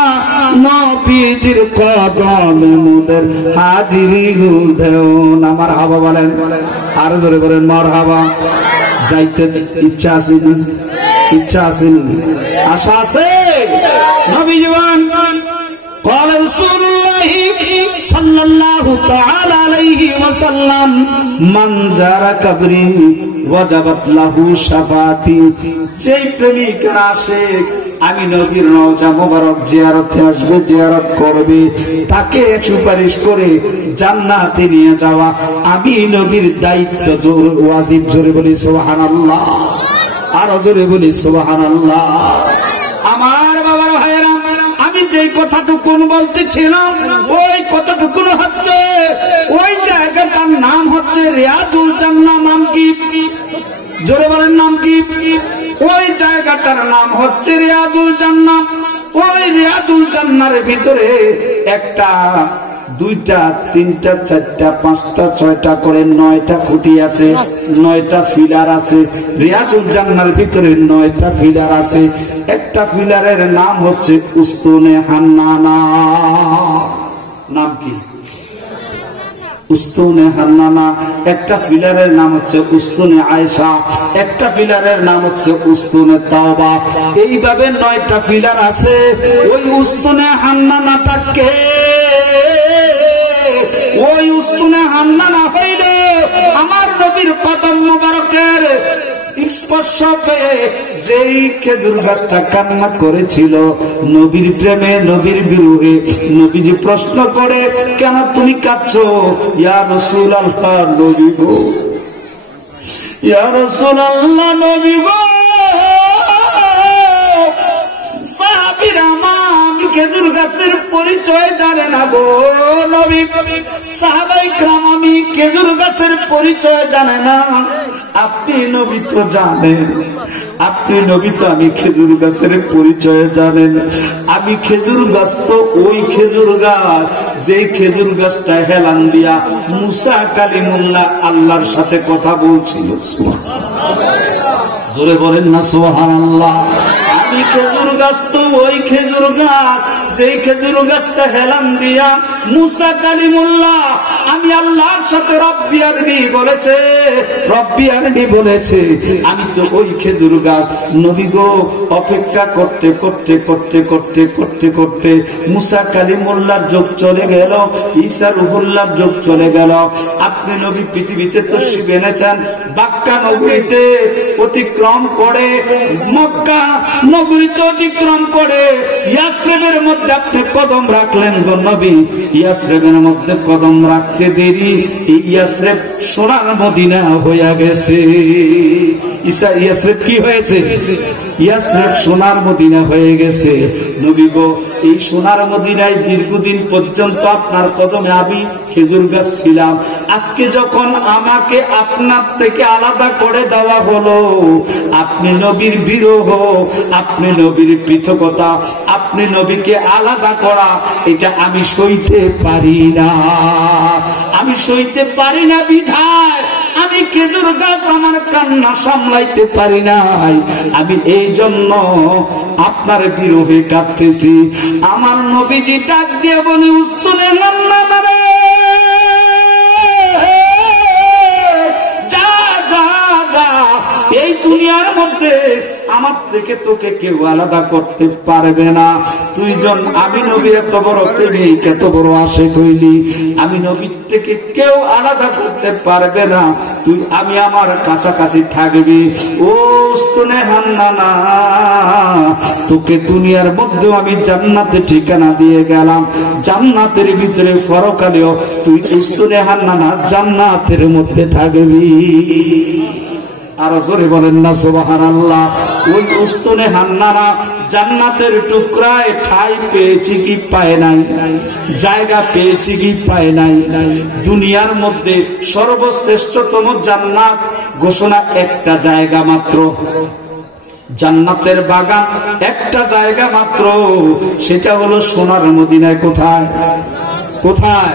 নবীজির কদমে মোদের হাজিরি দেও না। মারহাবা বলেন, আর জোরে বলেন মারহাবা। যাইতে ইচ্ছা আছে, ইচ্ছা আছে, আশা আছে। নবী জীবন قال رسول الله صلى الله تعالى عليه وسلم من زار قبري وجبت له شفاعتي। যেই প্রেমিকের আশিক আমি নবীর রওজা মোবারক জিয়ারতে আসবে, জিয়ারত করবে, তাকে সুপারিশ করে জান্নাতে নিয়ে যাওয়া আমি নবীর দায়িত্ব, ওয়াজিব। জোরে বলি সুবহানাল্লাহ, আর জোরে বলি সুবহানাল্লাহ। আমার বাবার ভাইয়েরা, আমি যেই কথাটুকুন বলতেছিলাম ওই কথাটুকুন হচ্ছে, ওই জায়গাটার নাম হচ্ছে রিয়াজুল জান্নাহ। নাম কি? জোরে বলেন, নাম কি? ওই জায়গাটার নাম হচ্ছে রিয়াজুল জান্নাহ। ওই রিয়াজুল জান্নাহর ভিতরে একটা, দুইটা, তিনটা, চারটা, পাঁচটা, ছয়টা করে 9টা খুঁটি আছে, 9টা ফিলার আছে। রিয়াজুল জান্নাহর ভিতরে 9টা ফিলার আছে। একটা ফিলারের নাম হচ্ছে উস্তুনে হান্নানা। নাম কি? উস্তুনে হান্নানা। একটা ফিলারের নাম হচ্ছে উস্তুনে আয়েশা, একটা ফিলারের নাম হচ্ছে উস্তুনে তাওবা। এইভাবে 9টা ফিলার আছে। ওই উস্তুনে হান্নানাটাকে, ওই উস্তুনে হান্নানা হইল আমার নবীর কদম মোবারকের স্পর্শ পেয়ে যেই খেজুর গাছটা কান্না করেছিল নবীর প্রেমে, নবীর বিরহে, নবীজি প্রশ্ন করে, কেন তুমি কাঁদছো? ইয়া রাসূলুল্লাহ, নবী গো, ইয়া রাসূলুল্লাহ, নবী গো, সাহাবীরা আমি খেজুর গাছের পরিচয় জানে না গো নবী। সাহাবায়ে কেরাম আমি খেজুর গাছের পরিচয় জানে না, আপনি নবী তো জানেন, আপনি নবী তো আমি খেজুর গাছের পরিচয় জানেন। আমি খেজুর গাছ তো ওই খেজুর গাছ যে খেজুর গাছটা হেলান দিয়া মুসা কালিমুল্লাহ আল্লাহর সাথে কথা বলছিল। জোরে বলেন না সুবহানাল্লাহ। আমি খেজুর গাছ তো ওই খেজুর গাছ যেই খেজুর গাছটা হেলান দিয়া মুসা কালিমুল্লাহ আমি আল্লাহর সাথে রব্বি আরনি বলেছে, রব্বি আরনি বলেছে। আমি তো ওই খেজুর গাছ। নবী গো, অপেক্ষা করতে করতে করতে করতে করতে করতে মুসা কালিমুল্লাহর যুগ চলে গেল, ঈসা রুহুল্লাহর যুগ চলে গেল। আপনি নবী পৃথিবীতে তশরীফ এনেছেন, বাক্কা নগরীতে অতিক্রম করে, মক্কা নগরীতে অতিক্রম করে ইয়াসরিবের মধ্যে আপনি কদম রাখলেন গো নবী। ইয়াসরিবের মধ্যে কদম রাখতে দেরি ইয়াসরিব সোনার মদিনা হয়ে গেছে। ইয়াসরিব কি হয়েছে? ইয়াসরিব সোনার মদিনা হয়ে গেছে। নবী গো, এই সোনার মদিনায় দীর্ঘদিন পর্যন্ত আপনার কদমে আমি খেজুর গাছ ছিলাম। আজকে যখন আমাকে আপনার থেকে আলাদা করে দেওয়া হলো, আপনি নবীর বিরহ, আপনি নবীর পৃথকতা, আপনি নবীকে আলাদা করা, এটা আমি সইতে পারি না, আমি সইতে পারি না। বিধায় আমি খেজুর গাছ আমার কান্না সামলাইতে পারি নাই, আমি এই জন্য আপনার বিরহে কাঁদতেছি। আমার নবীজি ডাক দিয়ে বলে, উস্তুনে হান্নানা রে, যা যা যা, এই দুনিয়ার মধ্যে আমার থেকে তোকে কেউ আলাদা করতে পারবে না। তুই জন আমি নবী এত বড় প্রেমিক, এত বড় আশিক হইলি, আমি নবীর থেকে কেউ আলাদা করতে পারবে না। তুই আমি আমার কাছাকাছি থাকবি। ও উস্তুনে হান্নানা, তোকে দুনিয়ার মধ্যে আমি জান্নাতে ঠিকানা দিয়ে গেলাম, জান্নাতের ভিতরে পরকালেও তুই উস্তুনে হান্নানা জান্নাতের মধ্যে থাকবি। আর জোরে বলেন না সুবহানাল্লাহ। ওই উস্তুনে হান্নানা জান্নাতের টুকরায় ঠাই পেয়েছি কি পায় নাই, জায়গা পেয়েছি কি পায় নাই। দুনিয়ার মধ্যে সর্বশ্রেষ্ঠতম জান্নাত ঘোষণা একটা জায়গা মাত্র, জান্নাতের বাগান একটা জায়গা মাত্র, সেটা হলো সোনার মদিনায়। কোথায়? কোথায়?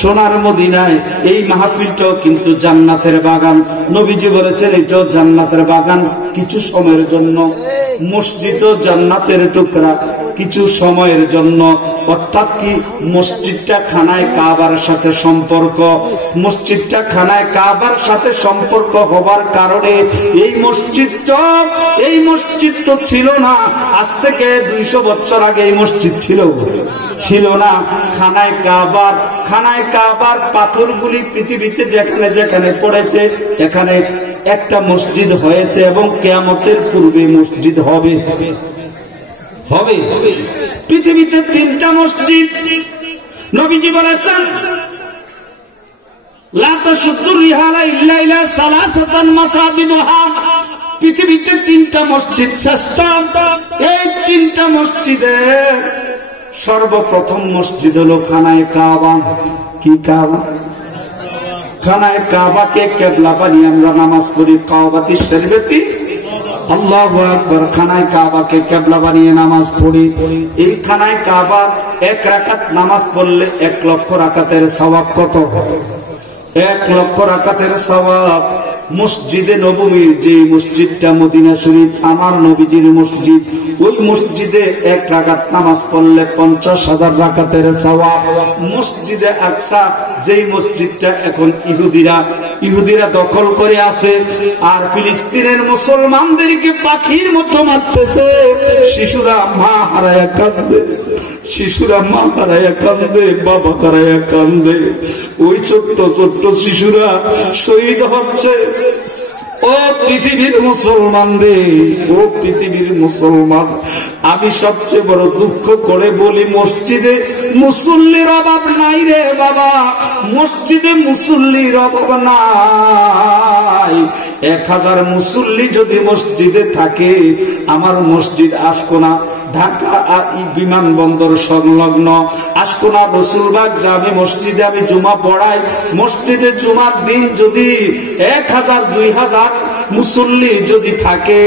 সোনার মদিনায়। এই মাহফিলটাও কিন্তু জান্নাতের বাগান। নবীজি বলেছেন এটাও জান্নাতের বাগান কিছু সময়ের জন্য, মসজিদও জান্নাতের টুকরা কিছু সময়ের জন্য। অর্থাৎ কি, মসজিদটা খানায় কাবার সাথে সম্পর্ক, মসজিদটা খানায় কাবার সাথে সম্পর্ক হবার কারণে এই মসজিদ তো ছিল না, আজ থেকে 200 বছর আগে এই মসজিদ ছিল না। খানায় কাবার পাথরগুলি পৃথিবীতে যেখানে যেখানে পড়েছে এখানে একটা মসজিদ হয়েছে এবং কিয়ামতের পূর্বে মসজিদ হবে। পৃথিবীতে 3টা মসজিদ নবীজি বলেছেন, লা তাশুদ্দুর রিহালা ইল্লা ইলা সালাসাতান মাসাজিদুহা। পৃথিবীতে 3টা মসজিদ শ্রেষ্ঠ। এই 3টা মসজিদে সর্বপ্রথম মসজিদ হলো খানায় কাবা। কি কাবা? খানায় কাবাকে কেবলা বানিয়ে আমরা নামাজ পড়ি। কাবাতি শরীয়তি আল্লাহু আকবার। খানায় কাবাকে কেবলা বানিয়ে নামাজ পড়ি। এই খানায় কাবার 1 রাকাত নামাজ পড়লে 1 লক্ষ রাকাতের সওয়াব। কত? 1 লক্ষ রাকাতের সওয়াব। মসজিদে নববীর যে মসজিদটা মদিনা শরীফ আমার নবীজির মসজিদ, ওই মসজিদে 1 রাকাত নামাজ পড়লে 50,000 রাকাতের সওয়াব। মসজিদে আকসা যেই মসজিদটা এখন ইহুদিরা দখল করে আছে আর ফিলিস্তিনের মুসলমানদেরকে পাখির মতো মারতেছে, শিশুরা মা হারায়া কান্দে, বাবা হারায়া কান্দে। ওই ছোট্ট ছোট্ট শিশুরা শহীদ হচ্ছে। ও পৃথিবীর মুসলমান রে, ও পৃথিবীর মুসলমান, আমি সবচেয়ে বড় দুঃখ করে বলি, মসজিদে মুসল্লির অভাব নাই রে বাবা, মসজিদে মুসল্লির অভাব নাই। 1000 মুসল্লি যদি মসজিদে থাকে, আমার মসজিদ আশকোনা ঢাকা বিমানবন্দর সংলগ্ন আশকোনা রসুলবাগ জামে মসজিদে আমি জুমা পড়াই। মসজিদে জুমার দিন যদি 1000-2000 মুসল্লি যদি থাকে,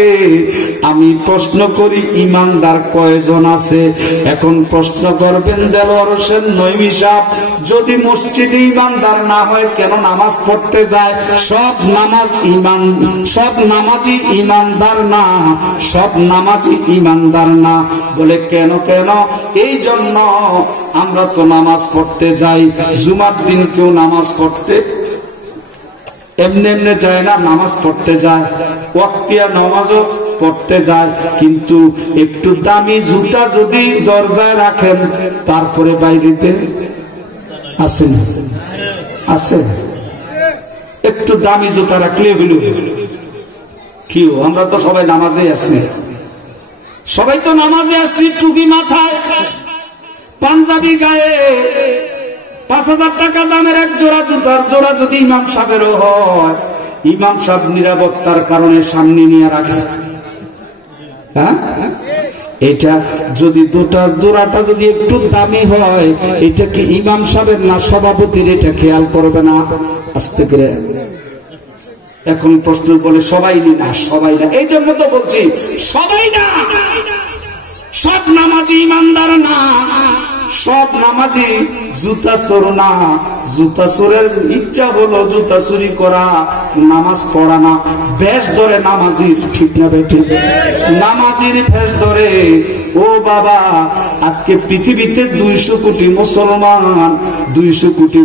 আমি প্রশ্ন করি ইমানদার কয়জন আছে? এখন প্রশ্ন করবেন দেলোয়ার হোসেন নইমি সাহেব, যদি মসজিদে ইমানদার না হয় কেন নামাজ পড়তে যায়? সব নামাজি ইমানদার না, সব নামাজি ইমানদার না। বলে কেন? এই জন্য আমরা তো নামাজ পড়তে যাই, জুমার দিন কেউ নামাজ পড়তে এমনি যায় না, নামাজ পড়তে যায়, ওয়াক্তিয়া নামাজও পড়তে যায়। কিন্তু একটু দামি জুতা যদি দরজায় রাখেন, তারপরে বাইরেতে আছে একটু দামি জুতা রাখলে হইল কি? আমরা তো সবাই নামাজে আসছি, টুপি মাথায়, পাঞ্জাবি গায়ে, 5000 টাকা দামের 1 জোড়া জুতার জোড়া যদি ইমাম সাহেবেরও হয়, ইমাম সাহেব নিরাপত্তার কারণে সামনে নিয়ে রাখে। হ্যাঁ, এটা যদি জোড়াটা যদি একটু দামি হয়, এটা কি ইমাম সাহেবের না সভাপতির? এটা খেয়াল করবে না আস্তে করে। এখন প্রশ্ন বলে সবাই না, এই জন্য তো বলছি সবাই না, সব নামাজি ইমানদার না, সব নামাজি জুতা চোর না। জুতা চোরের ইচ্ছা হলো জুতা চুরি করা, নামাজ পড়া না। বেশ ধরে নামাজির, ঠিক না ঠিক? নামাজির বেশ ধরে। ও বাবা, আজকে পৃথিবীতে 200 কোটি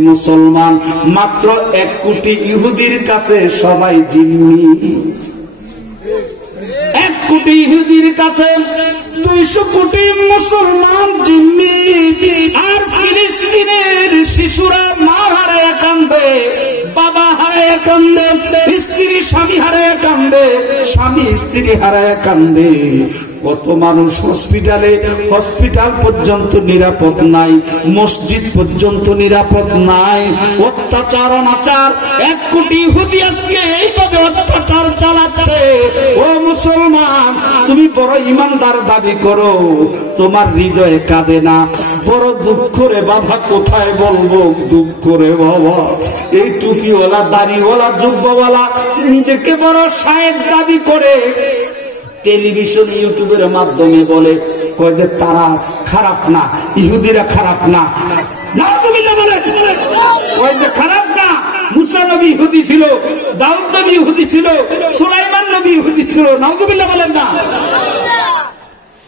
মুসলমান, মাত্র 1 কোটি ইহুদির কাছে সবাই জিম্মি। 1 কোটি ইহুদির কাছে 200 কোটি মুসলমান জিম্মি। আর ফিলিস্তিনের শিশুরা মা হারায় কান্দে, বাবা হারায় কান্দে, স্ত্রী স্বামী হারায় কান্দে, স্বামী স্ত্রী হারায় কান্দে। কত মানুষ হসপিটাল পর্যন্ত নিরাপদ নাই, মসজিদ পর্যন্ত নিরাপদ নাই। অত্যাচার অনাচার 1 কোটি ইহুদি আজকে এইভাবে অত্যাচার চালাচ্ছে। ও মুসলমান, তুমি বড় ইমানদার দাবি করো, তোমার হৃদয়ে কাঁদে না? বড় দুঃখ রে বাবা, কোথায় বলবো দুঃখ রে বাবা। এই টুপিওয়ালা, দাড়িওয়ালা, জুব্বাওয়ালা নিজেকে বড় শায়েখ দাবি করে টেলিভিশন ইউটিউবের মাধ্যমে বলে কয় যে তারা খারাপ না, ইহুদিরা খারাপ না। নাউজুবিল্লাহ বলেন, কয় যে খারাপ না। মুসা নবী ইহুদি ছিল, দাউদ নবী ইহুদি ছিল, সুলাইমান নবী ইহুদি ছিল। নাউজুবিল্লাহ বলেন না।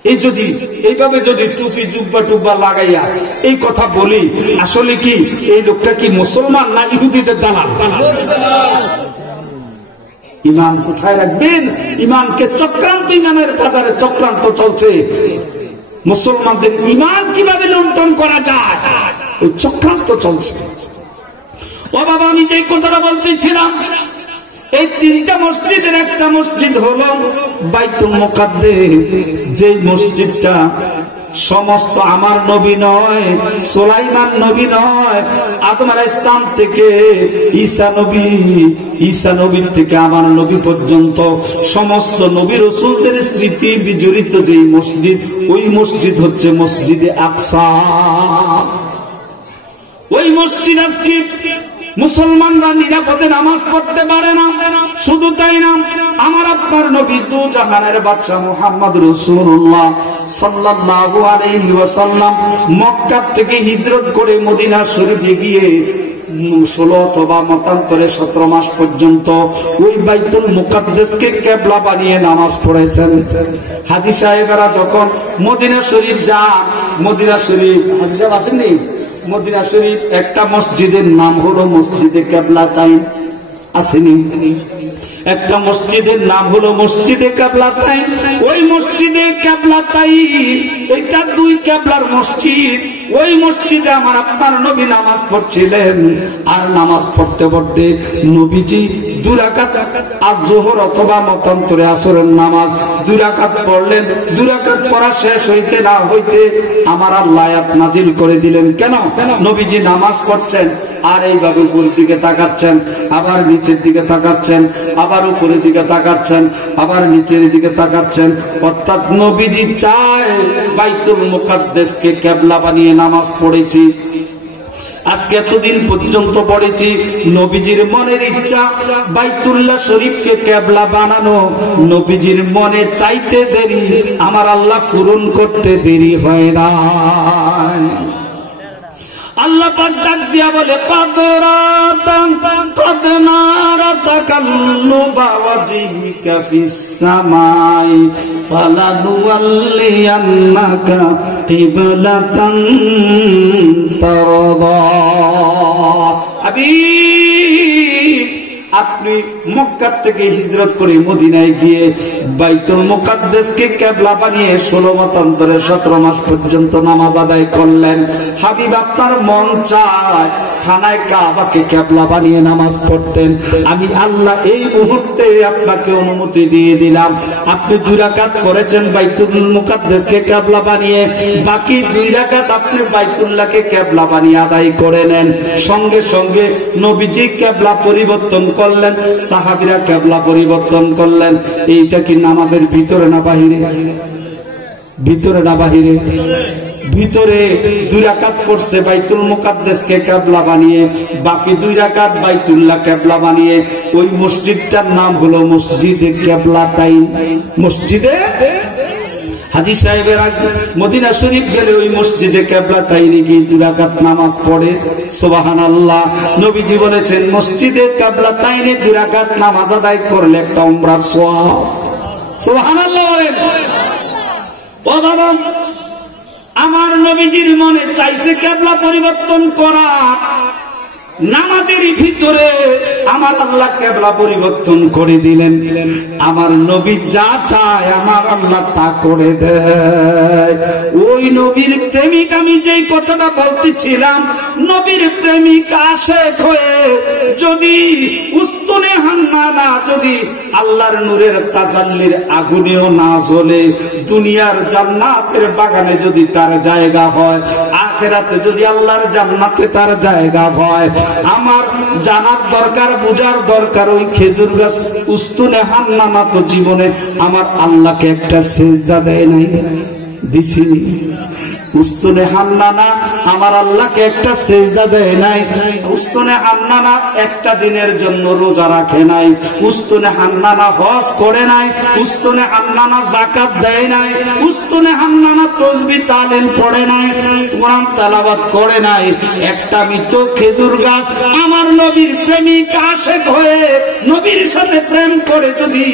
এই যদি এইভাবে যদি টুপি জুব্বা টুব্বা লাগাইয়া এই কথা বলি, আসলে কি এই লোকটা কি মুসলমান না ইহুদিদের দালাল? ইমান কোথায় রাখবেন? ইমানকে চক্রান্ত, ইমানের বাজারে চক্রান্ত চলছে। মুসলমানদের ইমান কিভাবে লুণ্ঠন করা যায়, ওই চক্রান্ত চলছে। ও বাবা, আমি যে কথাটা বলতেছিলাম, এই 3টা মসজিদের একটা মসজিদ হলো বাইতুল মুকাদ্দাস। যে মসজিদটা সমস্ত আমার নবী নয়, সুলাইমান নবী নয়, আদম আলাইহিস সালাম থেকে ঈসা নবীর থেকে আমার নবী পর্যন্ত সমস্ত নবী রাসূলদের স্মৃতি বিজড়িত যে মসজিদ, ওই মসজিদ হচ্ছে মসজিদে আকসা। ওই মসজিদ আজকে মুসলমানরা নিরাপদে নামাজ পড়তে পারে না। শুধু তাই না, আমার আপনার নবী দু জাহানের বাদশা মুহাম্মদ রাসূলুল্লাহ সাল্লাল্লাহু আলাইহি ওয়াসাল্লাম মক্কা থেকে হিজরত করে মদিনা শরীফে গিয়ে 16 অথবা মতান্তরে 17 মাস পর্যন্ত ওই বাইতুল মুকাদ্দাসকে কিবলা বানিয়ে নামাজ পড়েছেন। হাজী সাহেবেরা যখন মদিনা শরীফ যান, মদিনা শরীফ হাজী সাহেব আসেননি? মদিনা শরীফ একটা মসজিদের নাম হলো মসজিদে কিবলাতাইন, আসেনি? একটা মসজিদের নাম হলো মসজিদে কিবলাতাইন। ওই মসজিদে কিবলাতাইন, এটা 2 কিবলার মসজিদ। ওই মসজিদে আমার আপনার নবী নামাজ পড়ছিলেন। আর নামাজ পড়তে পড়তে নবীজি 2 রাকাত যোহর অথবা মতান্তরে আসরের নামাজ 2 রাকাত পড়লেন। 2 রাকাত পড়া শেষ হইতে না হইতে আমার আল্লাহ আয়াত নাজিল করে দিলেন। কেন? নবীজি নামাজ পড়ছেন আর এইভাবে উপরের দিকে তাকাচ্ছেন, আবার নিচের দিকে তাকাচ্ছেন, আবার উপরের দিকে তাকাচ্ছেন, আবার নিচের দিকে তাকাচ্ছেন। অর্থাৎ নবীজি চায় বাইতুল মুকাদ্দাসকে কিবলা বানিয়ে নামাজ পড়েছি। আজকে এতদিন পর্যন্ত পড়েছি, নবীজির মনের ইচ্ছা বাইতুল্লাহ শরীফকে কিবলা বানানো। নবীজির মনে চাইতে দেরি, আমার আল্লাহ পূরণ করতে দেরি হয় না। আল্লাহ পাক ডাক দিয়া বলে, কদ নারা তাকাল্লুবা ওয়াজহিকা ফিস সামাই ফালানুওয়াল্লিয়ান্নাকা কিবলাতান তারদা। আপনি মক্কা থেকে হিজরত করে মদিনায় গিয়ে বাইতুল মুকাদ্দাসকে কিবলা বানিয়ে 16 মতান্তরে 17 মাস পর্যন্ত নামাজ আদায় করলেন। হাবিব, আপনার মন চায় খানায় কাবাকে কিবলা বানিয়ে নামাজ পড়তেন। আমি আল্লাহ এই মুহূর্তে আপনাকে অনুমতি দিয়ে দিলাম। আপনি 2 রাকাত করেছেন বাইতুল মুকাদ্দাসকে কিবলা বানিয়ে, বাকি 2 রাকাত আপনি বাইতুল্লাহকে কিবলা বানিয়ে আদায় করে নেন। সঙ্গে সঙ্গে নবীজি কিবলা পরিবর্তন করলেন, সাহাবীরা কিবলা পরিবর্তন করলেন। এইটা কি নামাজের ভিতরে না বাহিরে? ভিতরে না বাহিরে? ভিতরে 2 রাকাত পড়ছে বাইতুল মুকাদ্দাসকে কিবলা বানিয়ে, বাকি 2 রাকাত বাইতুল্লাহ কিবলা বানিয়ে। ওই মসজিদটার নাম হলো মসজিদে কিবলাতাইন। মসজিদে হাজী সাহেবের মদিনা শরীফ গেলে ওই মসজিদে কিবলাতাইনে গিয়ে 2 রাকাত নামাজ পড়ে। সুবহানাল্লাহ। নবীজি বলেছেন মসজিদে কিবলাতাইনে 2 রাকাত নামাজ আদায় করলে একটা উমরার সওয়াব। সুবহানাল্লাহ বলেন। ও বাবা, আমার নবীজির মনে চাইছে কিবলা পরিবর্তন করা। নামাজের ভিতরে আমার আল্লাহ কিবলা পরিবর্তন করে দিলেন। আমার নবী যা চায় আমার আল্লাহ তা করে দেয়। ওই নবীর প্রেমিক, আমি যেই কথাটা বলতেছিলাম, নবীর প্রেমিক আশেক হয়ে যদি উস্ত উস্তুনে হান্নানা যদি আল্লাহর নূরের তাজাল্লির আগুনেও না জ্বলে, দুনিয়ার জান্নাতের বাগানে যদি তার জায়গা হয়, আখিরাতে যদি আল্লাহর জান্নাতে তার জায়গা হয়, আমার জানার দরকার, বুঝার দরকার ওই খেজুর গাছ উস্তুনে হান্নানা তো জীবনে আমার আল্লাহকে একটা সিজদা দেয় নাই, দিছি। উস্তুনে হান্নানা আমার আল্লাহকে একটা সিজদা দেয় নাই। উস্তুনে হান্নানা একটা দিনের জন্য রোজা রাখে নাই। উস্তুনে হান্নানা হজ করে নাই। উস্তুনে হান্নানা যাকাত দেয় নাই। উস্তুনে হান্নানা তাসবিহ তাহলিল পড়ে নাই, কোরআন তেলাওয়াত করে নাই। একটা মৃত খেজুর গাছ আমার নবীর প্রেমিক আশিক হয়ে নবীর সাথে প্রেম করে যদি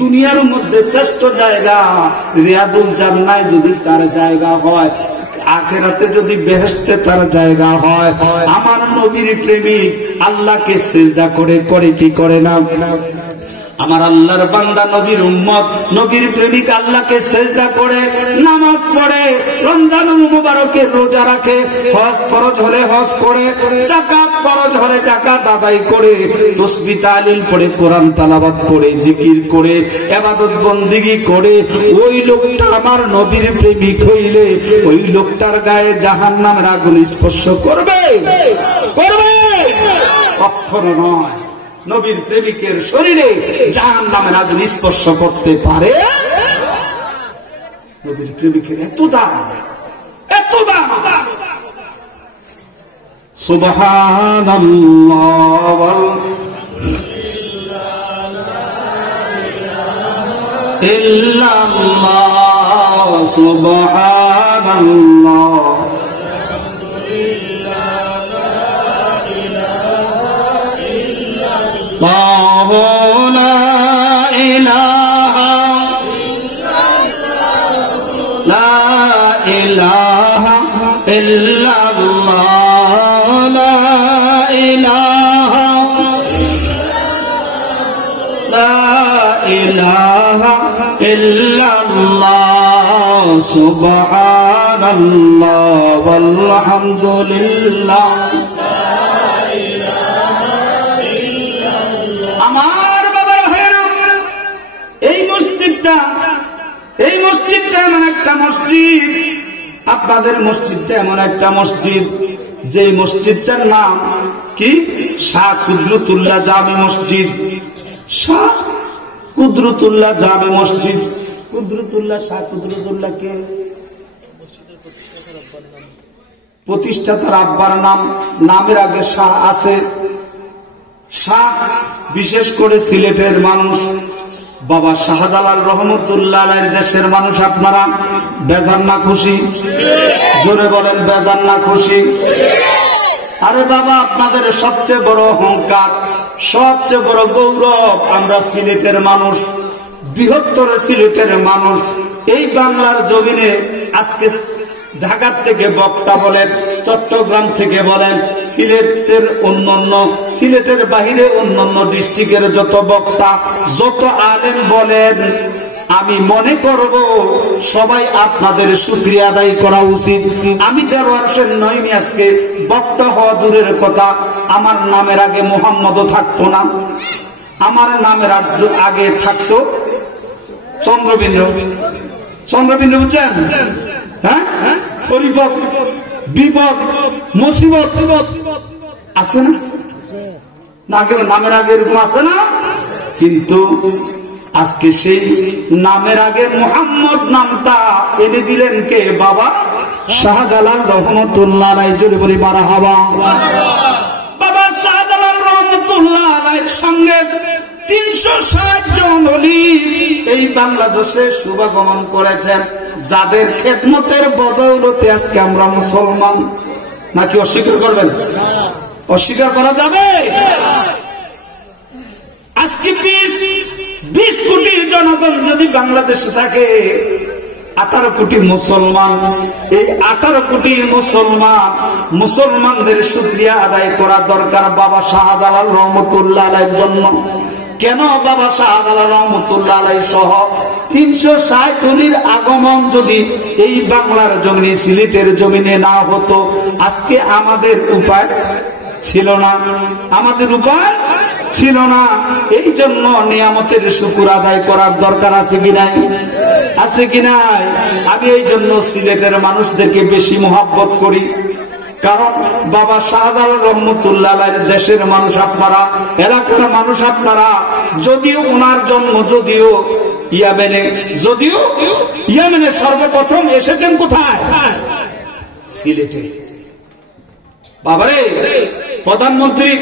দুনিয়ার মধ্যে শ্রেষ্ঠ জায়গা রিয়াজুল জান্নায় যদি তার জায়গা হয়, আখিরাতে যদি বেহেশতে তার জায়গা হয়, আমার নবীর প্রেমিক আল্লাহকে সিজদা করে কি করে না? আমার আল্লাহর বান্দা নবীর উম্মত নবীর প্রেমিক আল্লাহকে সিজদা করে, নামাজ পড়ে, রমজানুল মুবারকে রোজা রাখে, হজ ফরজ হলে হজ করে, যাকাত ফরজ হলে যাকাত আদায় করে, তাসবিহ তাহলিল পড়ে, কোরআন তেলাওয়াত করে, জিকির করে, ইবাদত বন্দেগী করে, ওই লোকটা আমার নবীর প্রেমিক হইলে ওই লোকটার গায়ে জাহান্নামের আগুন স্পর্শ করবে? কখনো নয়। নবীর প্রেমিকের শরীরে জাহান্নামের আগুন স্পর্শ করতে পারে? নবীর প্রেমিকের এত দাম, এত দাম। সুবহানাল্লাহ ইল্লাল্লাহ, সুবহানাল্লাহ লা ইলাহা ইল্লাল্লাহ, লা ইলাহা ইল্লাল্লাহ, সুবহানাল্লাহ ওয়ালহামদুলিল্লাহ। আমার বাবার ভাইরা, এই মসজিদটা এমন একটা মসজিদ, আপনাদের মসজিদটা এমন একটা মসজিদ, যে মসজিদটার নাম কি? শাহ কুদরতুল্লাহ জামে মসজিদ। শাহ কুদরতুল্লাহ জামে মসজিদ। কুদরতুল্লাহ, শাহ কুদরতুল্লাহ কে? প্রতিষ্ঠাতার আব্বার নাম, নামের আগে শাহ আছে। শাহ বিশেষ করে সিলেটের মানুষ, বাবা শাহজালাল রহমতুল্লাহ আলাইহির দেশের মানুষ। আপনারা বেজান না খুশি? জোরে বলেন, বেজান না খুশি? আরে বাবা, আপনাদের সবচেয়ে বড় অহংকার, সবচেয়ে বড় গৌরব, আমরা সিলেটের মানুষ, বৃহত্তর সিলেটের মানুষ। এই বাংলার জমিনে আজকে ঢাকা থেকে বক্তা বলেন, চট্টগ্রাম থেকে বলেন, সিলেটের বাহিরে অন্যান্য ডিস্ট্রিক্টের যত বক্তা, যত আলেম বলেন, আমি মনে করব সবাই আপনাদের শুকরিয়া আদায় করা উচিত। আমি দেওয়ার হোসেন নইমি আজকে বক্তা হওয়া দূরের কথা, আমার নামের আগে মোহাম্মদও থাকতো না, আমার নামের আগে থাকতো চন্দ্রবিন্দু। চন্দ্রবিন্দু বুঝছেন? হ্যাঁ, বিপদ, মুসিবত আছে না? নামের আগে এরকম আছে না? কিন্তু আজকে সেই নামের আগে মুহাম্মদ নামটা এনে দিলেন কে? বাবা শাহজালাল রহমতুল্লাহ আলাইহি। জোরে বলি মারহাবা। বাবা শাহজালাল রহমতুল্লাহ আলাইহির সঙ্গে 360 জন ওলি এই বাংলাদেশে শুভাগমন করেছেন, যাদের খেদমতের বদৌলতে আজকে আমরা মুসলমান। নাকি অস্বীকার করবেন? অস্বীকার করা যাবে? আজকে 20 কোটি জনগণ যদি বাংলাদেশে থাকে, 18 কোটি মুসলমান। এই 18 কোটি মুসলমানদের শুকরিয়া আদায় করা দরকার বাবা শাহজালাল রহমতুল্লাহ আলাইহির জন্য। কেন? বাবা শাহজালাল রহমতুল্লাহ আলাইহি সহ 360 ওলির আগমন যদি এই বাংলার জমিনে, সিলেটের জমিনে না হতো, আজকে আমাদের উপায় ছিল না। আমাদের উপায় ছিল না। এই জন্য নিয়ামতের শুকর আদায় করার দরকার আছে কি নাই? আছে কি নাই? আমি এই জন্য সিলেটের মানুষদেরকে বেশি মহব্বত করি, কারণ বাবা শাহজালাল রহমতুল্লাহ আলাইহির দেশের মানুষ আপনারা, এলাকার মানুষ আপনারা। যদিও ওনার জন্ম যদিও ইয়ামেনে, যদিও ইয়ামেনে সর্বপ্রথম এসেছেন কোথায়? সিলেটে। বাবারে, প্রধানমন্ত্রীর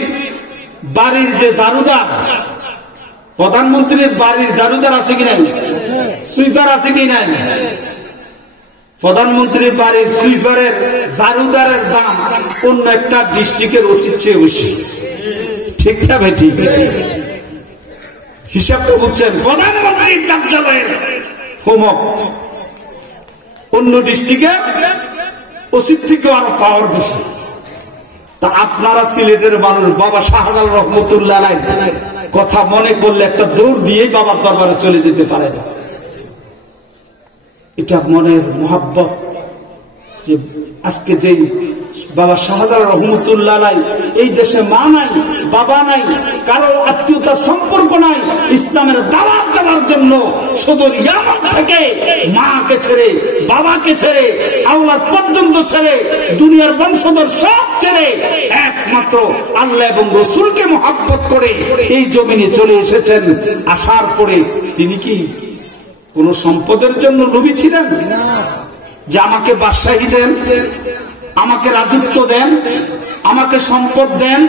বাড়ির যে জারুদার, প্রধানমন্ত্রীর বাড়ির জারুদার আছে কি নাই? সুইপার আছে কি নাই? প্রধানমন্ত্রীর বাড়ির সুইপারের জারুদারের দাম অন্য একটা ডিস্ট্রিক্টের ওসির চেয়ে বেশি। ঠিক না ভাই? ঠিক হিসাবটা বুঝছেন? প্রধানমন্ত্রীর কার্যালয়ের হোমক অন্য ডিস্ট্রিক্টে ওসির থেকে আরো পাওয়ার বেশি। তা আপনারা সিলেটের মানুষ, বাবা শাহজালাল রহমতুল্লাহ আলাইহির কথা মনে করলে একটা দৌড় দিয়েই বাবার দরবারে চলে যেতে পারে না। এটা মনের মোহাব্বত। যে আজকে যে বাবা শাহজালাল রহমতুল্লাহ আলাইহি এই দেশে মা নাই, বাবা নাই, কারো আত্মীয়তার সম্পর্ক নাই, ইসলামের দাওয়াত দেওয়ার জন্য সুদূর ইয়ামান থেকে মাকে ছেড়ে, বাবাকে ছেড়ে, আওলাদ পর্যন্ত ছেড়ে, দুনিয়ার বংশধর সব ছেড়ে একমাত্র আল্লাহ এবং রসুলকে মহব্বত করে এই জমিনে চলে এসেছেন। আসার পরে তিনি কি কোন সম্পদের জন্য লোভী ছিলেন? যে আমাকে বাদশাহী দেন, আমাকে রাজত্ব দেন, আমাকে সম্পদ দেন,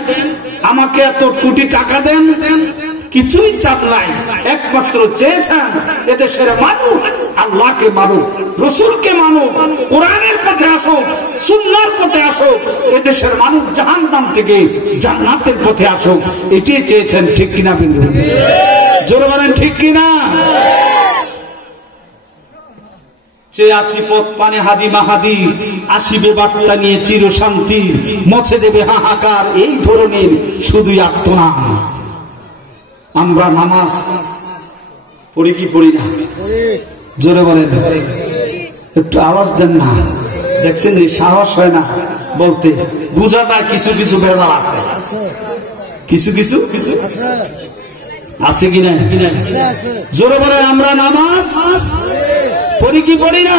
আমাকে এত কোটি টাকা দেন, কিছুই চাপ নাই। একমাত্র চেয়েছেন এদেশের মানুষ আল্লাহকে মানুক, রসুলকে মানুক, কোরআনের পথে আসুক, সুন্নাহর পথে আসুক, এদেশের মানুষ জাহান্নাম থেকে জান্নাতের পথে আসুক। এটাই চেয়েছেন। ঠিক কিনা বিন্দু? জোরে বলেন ঠিক কিনা? চেয়ে আছি পথ পানে হাদি মাহাদি, আসিবে বার্তা নিয়ে চির শান্তি, মছে দেবে হাহাকার, এই ধরনের শুধুই আত্মনাম। আমরা নামাজ পড়ি কি পড়ি না? জোরে বলেন, একটু আওয়াজ দেন না। দেখছেন সাহস হয় না বলতে, বোঝা যায় কিছু কিছু ভেজাল আছে, কিছু কিছু কিছু আছে কিনা? জোরে বলেন, আমরা নামাজ পড়ি কি পড়ি না?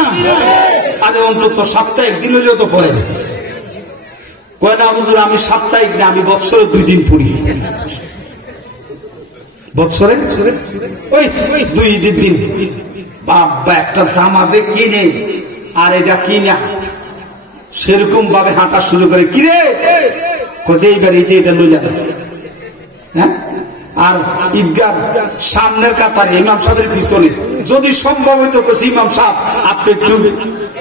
আরে অন্তত সপ্তাহে একদিন হইলেও তো পড়ে। কয় না হুজুর আমি সাপ্তাহিক না, আমি বছরে 2 দিন পড়ি। বছরে ওই 2 দিন। বাবা একটা জামা যে কিনে আর এটা কিনা সেরকম ভাবে হাঁটা শুরু করে, কিরে কোজে এইবার এটা লই যাবে। হ্যাঁ, আর ঈদগার সামনের কাতারে ইমাম সাহেবের পিছনে, যদি সম্ভব হইতো ইমাম সাহেব আপনি একটু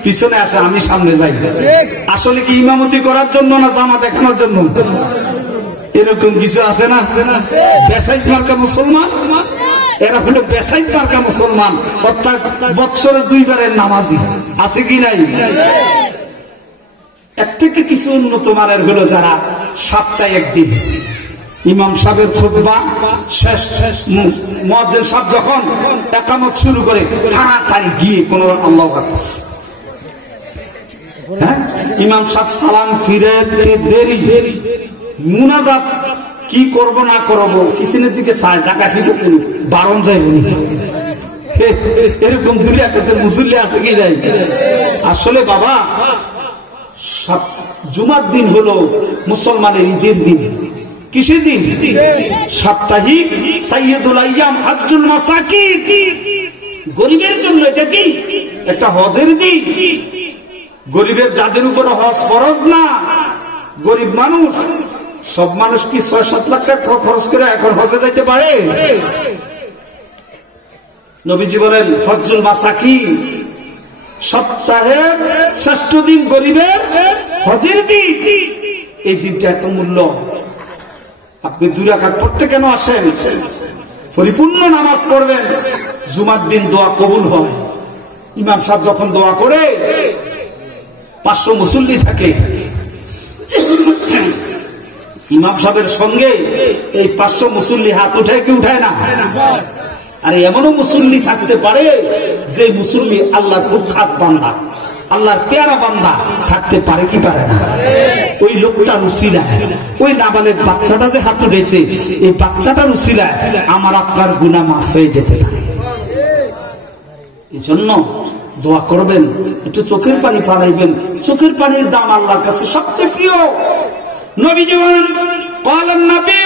পিছনে আসে, আমি সামনে যাই। আসলে কি ইমামতি করার জন্য না জামা দেখানোর জন্য? এরকম কিছু আছে না? বেসাইজ মার্কা মুসলমান, এরা হলো বেসাইজ মার্কা মুসলমান, অর্থাৎ বৎসরে 2 বারের নামাজি। আছে কি নাই? এর থেকে কিছু উন্নত মানের হলো যারা সপ্তাহে 1 দিন ইমাম সাহেবের খুতবা শেষ, মুয়াজ্জিন সাহেব যখন ইকামত শুরু করে তাড়াতাড়ি গিয়ে কোন আল্লাহু আকবার, হ্যাঁ, ইমাম সাহেব সালাম ফিরে দেরি, মুনাজাত কি করব না করব পিছনের দিকে চায়, জায়গা ঠিক বারণ যায় বলি। এরকম দূরে একটা মুসল্লি আছে কি নাই? আসলে বাবা জুমার দিন হলো মুসলমানের ঈদের দিন। কিসের দিন? সাপ্তাহিক সাইয়্যিদুল আইয়াম হজ্জুল মাসাকিন। গরিবের জন্য এটা কি একটা হজের দিন। গরিবের যাদের উপর হজ ফরজ না, গরিব মানুষ, সব মানুষ কি 6-7 লাখ টাকা খরচ করে এখন হজে যাইতে পারে? নবীজি বলেন হজ্জুল মাসাকিন, সপ্তাহের শ্রেষ্ঠ দিন গরিবের হজের দিন। এই দিনটা এত মূল্য। আপনি 2 রাকাত পড়তে কেন আসেন? পরিপূর্ণ নামাজ পড়বেন, জুমার দিন দোয়া কবুল হয়। ইমাম সাহেব যখন দোয়া করে 500 মুসল্লি থাকে, ইমাম সাহেবের সঙ্গে এই 500 মুসল্লি হাত উঠায় কি উঠায় না? আর এমনও মুসল্লি থাকতে পারে যে মুসল্লি আল্লাহর খুব খাস বান্দা, আল্লাহর পেয়ারা বান্দা থাকতে পারে কি পারে না? ওই লোকটার উসিলায়, ওই নাবালেগ বাচ্চাটা যে হাত উঠেছে, এই বাচ্চাটার উসিলায় আমার আপনার গুনাহ মাফ হয়ে যেতে পারে। এই জন্য দোয়া করবেন, একটু চোখের পানি পাড়াইবেন। চোখের পানির দাম আল্লাহর কাছে সবচেয়ে প্রিয়। নবীজি বলেন, قال النبي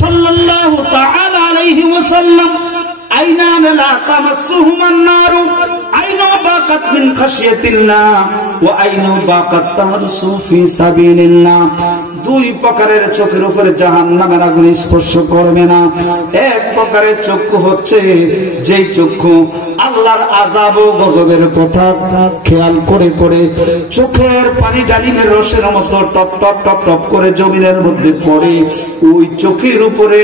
صلى الله تعالى عليه وسلم عينان لا تمسهما النار عين باقت من خشية الله وعين باقت تهرس في سبيل الله। দুই প্রকারের চোখের উপরে জাহান্নামের আগুন স্পর্শ করবে না। এক প্রকারের চক্ষু হচ্ছে যেই চক্ষু আল্লাহর আযাব ও গজবের কথা খেয়াল করে করে চোখের পানি ডালিমের রসের মতো টপ টপ টপ টপ করে জমিনের মধ্যে পড়ে, ওই চোখের উপরে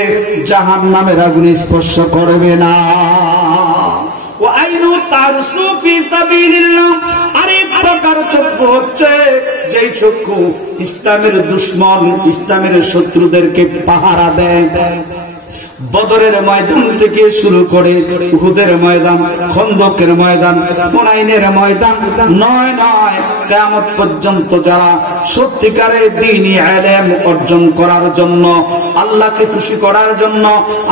জাহান্নামের আগুন স্পর্শ করবে না। আরেক প্রকার চক্ষু হচ্ছে যেই চক্ষু ইসলামের দুশ্মন, ইসলামের শত্রুদেরকে পাহারা দেয়। বদরের ময়দান থেকে শুরু করে উহুদের ময়দান, খন্দকের ময়দান, হুনাইনের ময়দান, নয় নয় কিয়ামত পর্যন্ত যারা সত্যিকারের দ্বীনি ইলম অর্জন করার জন্য, আল্লাহকে খুশি করার জন্য,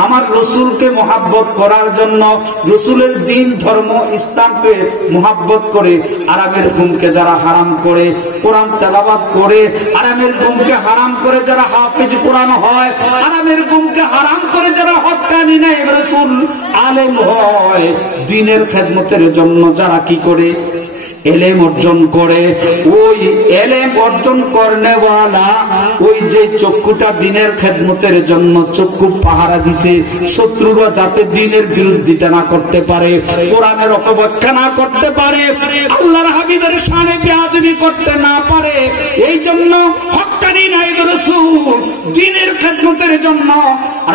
আমার রাসূলকে মহব্বত করার জন্য, রাসূলের দ্বীন ধর্ম ইসলামকে মহব্বত করে আরামের ঘুমকে যারা হারাম করে, কোরআন তেলাওয়াত করে আরামের ঘুমকে হারাম করে যারা হাফেজ কোরআন হয়, আরামের ঘুমকে হারাম করে যারা হক্কানি নায়েব রাসূল আলেম হয়, দ্বীনের খেদমতের জন্য যারা কি করে এলেম অর্জন করে, ওই এলেম অর্জন করনেওয়ালা ওই যে চক্ষুটা দ্বীনের খেদমতের জন্য চক্ষু পাহারা দিছে, শত্রুরা যাতে দ্বীনের বিরোধিতা না করতে পারে, কোরআনের অপব্যাখ্যা না করতে পারে, আল্লাহর হাবিবের শানে বেয়াদবি করতে না পারে, এই জন্য হক্কানি নায়েব রাসূল দ্বীনের খেদমতের জন্য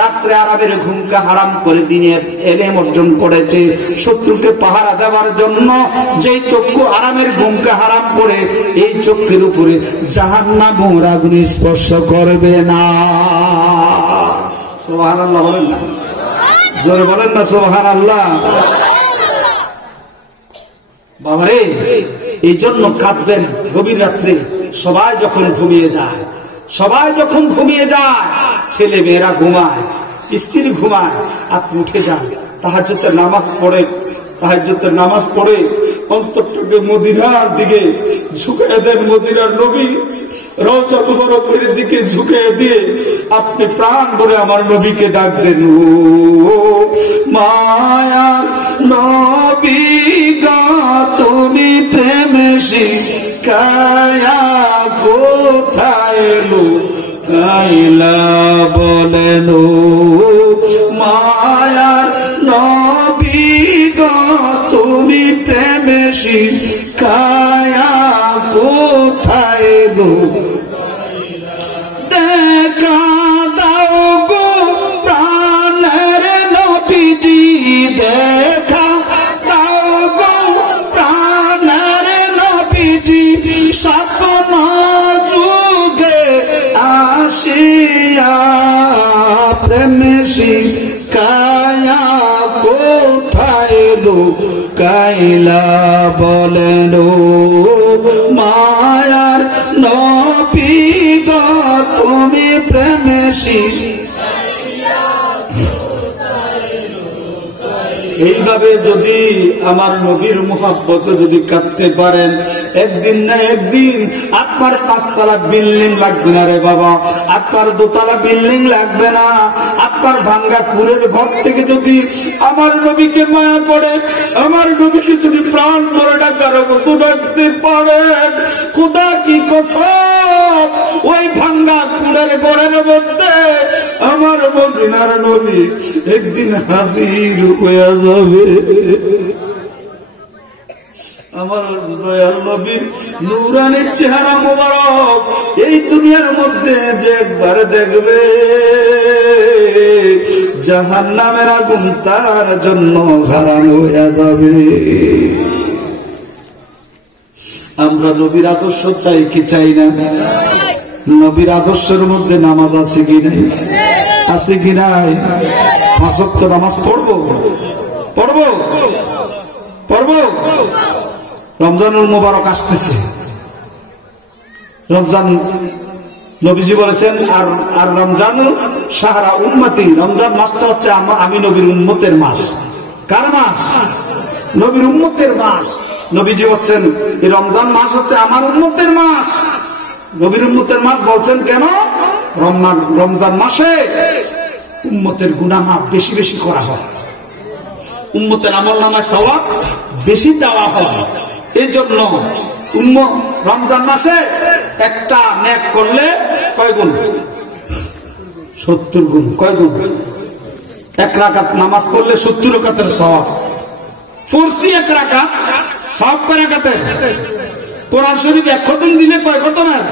রাত্রে আরামের ঘুমকে হারাম করে দ্বীনের এলেম অর্জন করেছে। শত্রুকে পাহারা দেওয়ার জন্য যেই চক্ষু আরামের ঘুমকে হারাম করে, এই চক্ষের উপরে জাহান্নামের আগুন স্পর্শ করবে না। সুবহানাল্লাহ বলেন না, জোরে বলেন না সুবহানাল্লাহ। বাবারে, এই জন্য কাঁদবেন গভীর রাত্রে, সবাই যখন ঘুমিয়ে যায়, সবাই যখন ঘুমিয়ে যায়, ছেলে মেয়েরা ঘুমায়, স্ত্রী ঘুমায়, আপনি উঠে যান, তাহাজ্জুদের নামাজ পড়ে, তাহাজ্জুদের নামাজ পড়ে অন্তরটাকে মদিনার দিকে ঝুঁকিয়ে দেন। মদিনার নবী রওজা মুবারকের দিকে ঝুঁকিয়ে দিয়ে আপনি প্রাণ ভরে আমার নবীকে ডাক দেন, ও মায়ার নবী গো তুমি প্রেম শিখায়া কোথায় লুকাইলা বলেন, ও মায়ার নবী গো তুমি প্রেম শিখায়া কোথায় দেখা দাও গো প্রাণের নবীজি, দেখা দাও গো প্রাণের নবীজি, স্বপ্ন যুগে আসিয়া প্রেম শিখায়া কোথায় লুকাইলা বলেন, মায়ার নবী গো তুমি প্রেম এইভাবে যদি আমার নবীর মুহাব্বতে যদি কাঁদতে পারেন, একদিন না একদিন আপনার 5 তলা বিল্ডিং লাগবে না রে বাবা, আপনার 2 তলা বিল্ডিং লাগবে না, আপনার ভাঙ্গা কুড়ের ঘর থেকে যদি আমার নবীকে মায়া পড়ে, আমার নবীকে যদি প্রাণ ভরে ডাকার মতো ডাকতে পারেন, খোদা কি কসম, ওই ভাঙ্গা কুড়ের ঘরের মধ্যে আমার মদিনার নবী একদিন হাজির হয়ে যাবে। আমার দয়াল নবীর নূরানির চেহারা মোবারক এই দুনিয়ার মধ্যে যে একবার দেখবে, জাহান্নামের আগুন তার জন্য হারাম হয়ে যাবে। আমরা নবীর আদর্শ চাই কি চাই না? নবীর আদর্শের মধ্যে নামাজ আছে কি নাই? আছে কি নাই? 5 ওয়াক্ত নামাজ পড়বো, পড়বো, পড়বো। রমজানুল মুবারক আসতেছে। রমজান নবীজি বলেছেন আর রমজানুল শাহরা উম্মতি, রমজান মাসটা হচ্ছে আমি নবীর উম্মতের মাস। কার মাস? নবীর উম্মতের মাস। নবীজি বলছেন এই রমজান মাস হচ্ছে আমার উম্মতের মাস। নবীর উম্মতের মাস বলছেন কেন? রমজান মাসে উম্মতের গুনাহ মাফ বেশি বেশি করা হয়, উম্মতের আমলনামায় সওয়াব বেশি দেওয়া হয়। এই জন্য রমজান মাসে একটা নেক করলে কয় গুণ? 70 গুণ। কয় গুণ? এক রাকাত নামাজ পড়লে 70 রাকাতের সওয়াব। ফরসি এক রাকাত, সওয়াব কয় রাকাতের? কোরআন শরীফ এক খতম দিলে কয় খতমের?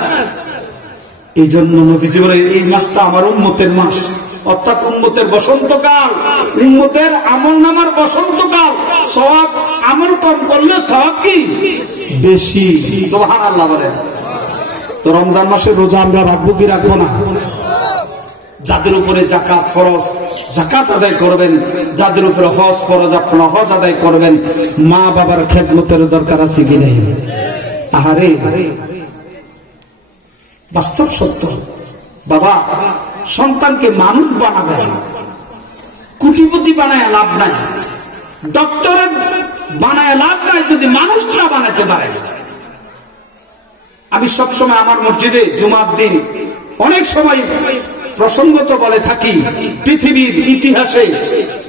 এই জন্য নবীজি বলেন এই মাসটা আমার উম্মতের মাস, অর্থাৎ উম্মতের বসন্তকাল, উম্মতের আমলনামার বসন্তকাল। সওয়াব আমল কম করলে সওয়াব কি বেশি। সুবহানাল্লাহ বলেন। তো রমজান মাসে রোজা আমরা রাখবো কি রাখবো না? যাদের উপরে যাকাত ফরজ যাকাত আদায় করবেন, যাদের উপরে হজ ফরজ আপনারা হজ আদায় করবেন। মা বাবার খেদমতের দরকার আছে কি নেই? আহারে বাস্তব সত্য, বাবা সন্তানকে মানুষ বানাবেন, কোটিপতি বানায় লাভ নাই, ডক্টরের বানায় লাভ নাই যদি মানুষ না বানাতে পারে। আমি সবসময় আমার মসজিদে জুমার দিন অনেক সময় প্রসঙ্গত বলে থাকি, পৃথিবীর ইতিহাসে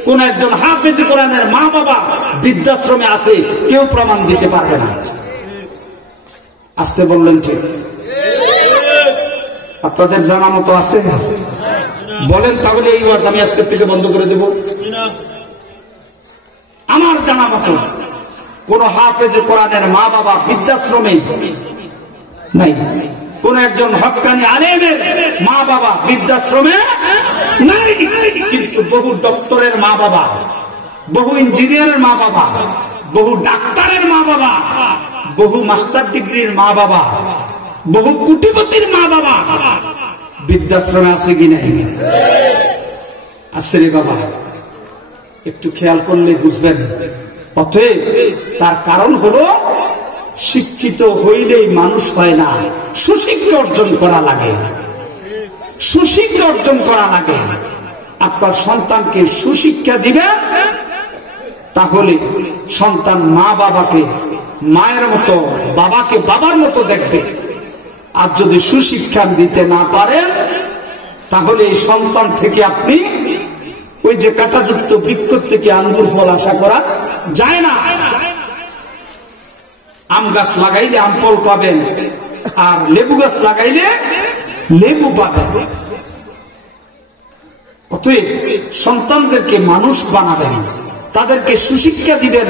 কোন একজন হাফেজ কোরআনের মা বাবা বৃদ্ধাশ্রমে আছে কেউ প্রমাণ দিতে পারবে না। আসতে বললেন ঠিক? আপনাদের জানা মতো আছে? বলেন তাহলে এই ওয়াজ আমি আজকের থেকে বন্ধ করে দেব। আমার জানা মতো কোন হাফেজ কোরআনের মা বাবা বৃদ্ধাশ্রমে নাই, কোন একজন হক্কানি আলেমের মা বাবা বৃদ্ধাশ্রমে নাই। কিন্তু বহু ডক্টরের মা বাবা, বহু ইঞ্জিনিয়ারের মা বাবা, বহু ডাক্তারের মা বাবা, বহু মাস্টার ডিগ্রির মা বাবা, বহু কোটিপতির মা বাবা বৃদ্ধাশ্রমে আছে কি নাই? আছে রে বাবা, একটু খেয়াল করলে বুঝবেন। অতএব তার কারণ হলো শিক্ষিত হইলেই মানুষ হয় না, সুশিক্ষা অর্জন করা লাগে, সুশিক্ষা অর্জন করা লাগে। আপনার সন্তানকে সুশিক্ষা দিবেন, তাহলে সন্তান মা বাবাকে মায়ের মতো, বাবাকে বাবার মতো দেখবে। আর যদি সুশিক্ষা দিতে না পারেন তাহলে এই সন্তান থেকে আপনি ওই যে কাঁটাযুক্ত বৃক্ষ থেকে আঙ্গুর ফল আশা করা যায় না। আম গাছ লাগাইলে আম ফল পাবেন, আর লেবু গাছ লাগাইলে লেবু পাবেন। অতএব সন্তানদেরকে মানুষ বানাবেন, তাদেরকে সুশিক্ষা দিবেন।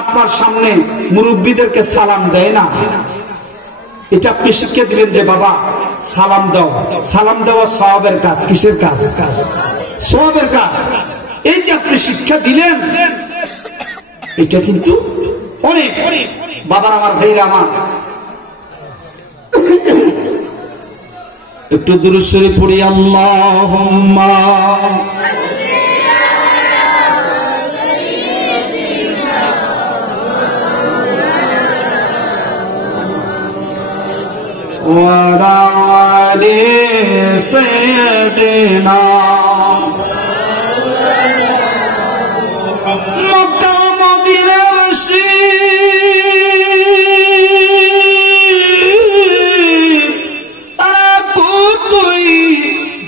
আপনার সামনে মুরব্বীদেরকে সালাম দেয় না, এটা আপনি শিক্ষা দিবেন যে বাবা সালাম দাও। সালাম দেওয়া সওয়াবের কাজ। কিসের কাজ? সওয়াবের কাজ। এই যে আপনি শিক্ষা দিলেন, এটা কিন্তু অনেক। বাবার আমার, ভাইরা আমার, একটু দুরূদ শরীফ পড়ি। আল্লাহুম্মা ওয়ালা আলি সাইয়্যিদিনা মক্কা মদিনার তারা কতই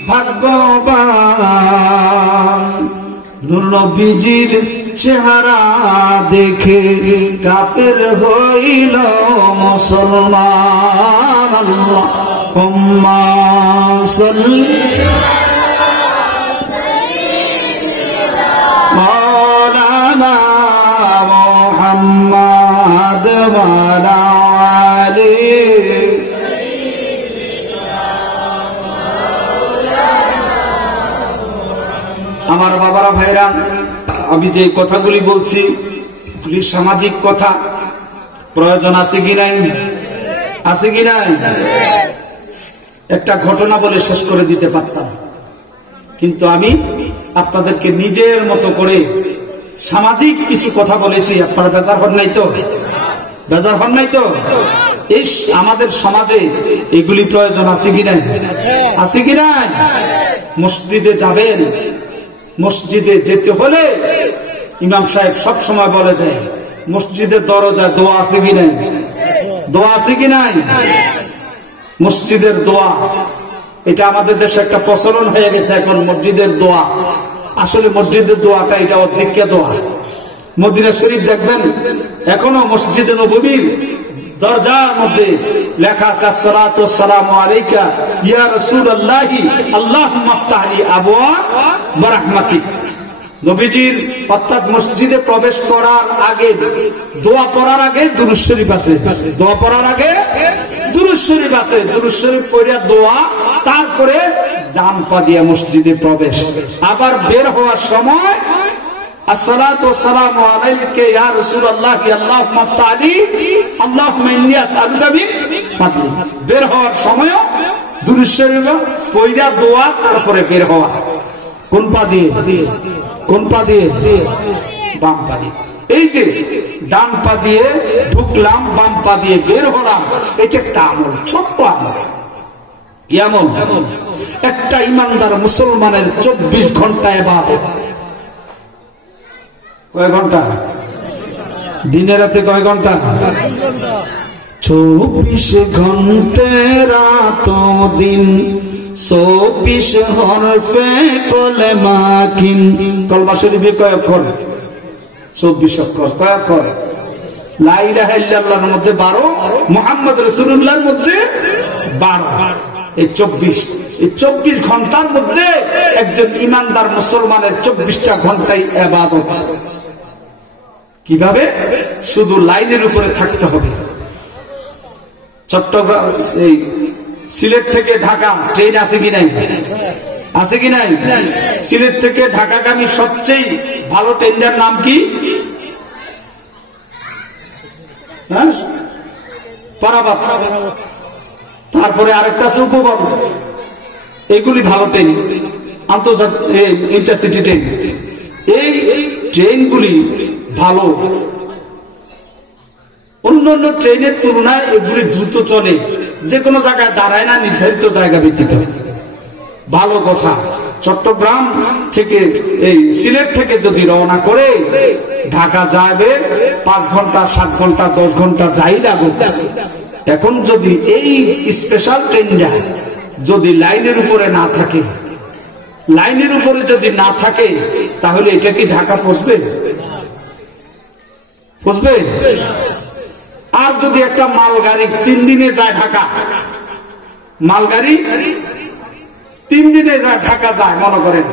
ভাগ্যবান, নূর নবীজির চেহারা দেখে কাফের হইল মুসলমান। আল্লাহুম্মা সাল্লি মাওলানা মুহাম্মদ ওয়া আলা আলি। আমার বাবারা, ভাইরা, আমি যে কথাগুলি বলছি এগুলি সামাজিক কথা। প্রয়োজন আছে কি নাই? আছে কি নাই? একটা ঘটনা বলে শেষ করে দিতে পারতাম, কিন্তু আমি আপনাদেরকে নিজের মতো করে সামাজিক কিছু কথা বলেছি। আপনারা বেজার হন নাই তো? বেজার হন নাই তো? এই আমাদের সমাজে এগুলি প্রয়োজন আছে কি নাই? আছে কি নাই? মসজিদে যাবেন, মসজিদে যেতে হলে ইমাম সাহেব সব সময় বলে দেয় মসজিদের দরজায় দোয়া আছে কি নাই? দোয়া আছে কি নাই? মসজিদের দোয়া, এটা আমাদের দেশে একটা প্রচলন হয়ে গেছে এখন মসজিদের দোয়া। আসলে মসজিদের দোয়াটা এটা অধিক্য দোয়া। মদিনা শরীফ দেখবেন এখনো মসজিদে নববীর দরজার মধ্যে লেখা আছে আসসালাতু ওয়াসসালামু আলাইকা ইয়া রাসূলুল্লাহি আল্লাহুম্মা আফতাহ লি আবওয়াব রাহমাতিক। নবীজির অর্থাৎ মসজিদে প্রবেশ করার আগে, দোয়া পড়ার আগে দুরূদ শরীফ আছে। দোয়া পড়ার আগে দুরূদ শরীফ আছে। দুরূদ শরীফ পড়িয়া দোয়া, তারপরে ডান পা দিয়ে মসজিদে প্রবেশ। আবার বের হওয়ার সময় আসসালাতু ওয়াসসালামু আলাইকা ইয়া রাসূলুল্লাহি আল্লাহুম্মা আফতাহ লি আল্লাহুম্মা ইন্নী আসআলুকা মিন ফাদলিক। বের হওয়ার সময় দুরূদ শরীফ পড়িয়া দোয়া, তারপরে বের হওয়া। কোন পা দিয়ে? কোন পা দিয়ে? বাম পা দিয়ে। এই যে ডান পা দিয়ে ঢুকলাম, বাম পা দিয়ে বের হলাম, এটা একটা আমল, ছোট্ট আমল। কি আমল? একটা ইমানদার মুসলমানের 24 ঘন্টা ইবাদত। কয় ঘন্টা? দিনে রাতে কয় ঘন্টা? 24 ঘন্টা রাত দিন, 24 হরফে কলেমা কিন। কলমা শরীফে কয় অক্ষর? 24 অক্ষর। কয় অক্ষর? লা ইলাহা ইল্লাল্লাহর মধ্যে 12, মুহাম্মদ রাসূলুল্লাহর মধ্যে 12। এই 24 ঘন্টার মধ্যে একজন ইমানদার মুসলমানের 24টা ঘন্টাই ইবাদত। কিভাবে? শুধু লাইনের উপরে থাকতে হবে। চট্টগ্রাম, এই সিলেট থেকে ঢাকা ট্রেন আছে কি নাই? আছে কি নাই? সিলেট থেকে ঢাকাগামী সবচেয়ে ভালো ট্রেনের নাম কি? পারাবাত। তারপরে আরেকটা আছে উপবন। এগুলি ভালো ট্রেন, আন্তর্জাতিক ইন্টারসিটি ট্রেন। এই ট্রেনগুলি ভালো, অন্যান্য ট্রেনের তুলনায় এগুলি দ্রুত চলে, যে কোনো জায়গায় দাঁড়ায় না, নির্ধারিত জায়গা ভিত্তিতে। ভালো কথা। চট্টগ্রাম থেকে, এই সিলেট থেকে যদি রওনা করে ঢাকা যাবে 5 ঘন্টা, 7 ঘন্টা, 10 ঘন্টা যাই লাগুক, এখন যদি এই স্পেশাল ট্রেনটা যদি লাইনের উপরে না থাকে, লাইনের উপরে যদি না থাকে, তাহলে এটা কি ঢাকা পৌঁছবে? পৌঁছবে? আর যদি একটা মালগাড়ি 3 দিনে যায় ঢাকা, মালগাড়ি 3 দিনে ঢাকা যায়, মনে করেন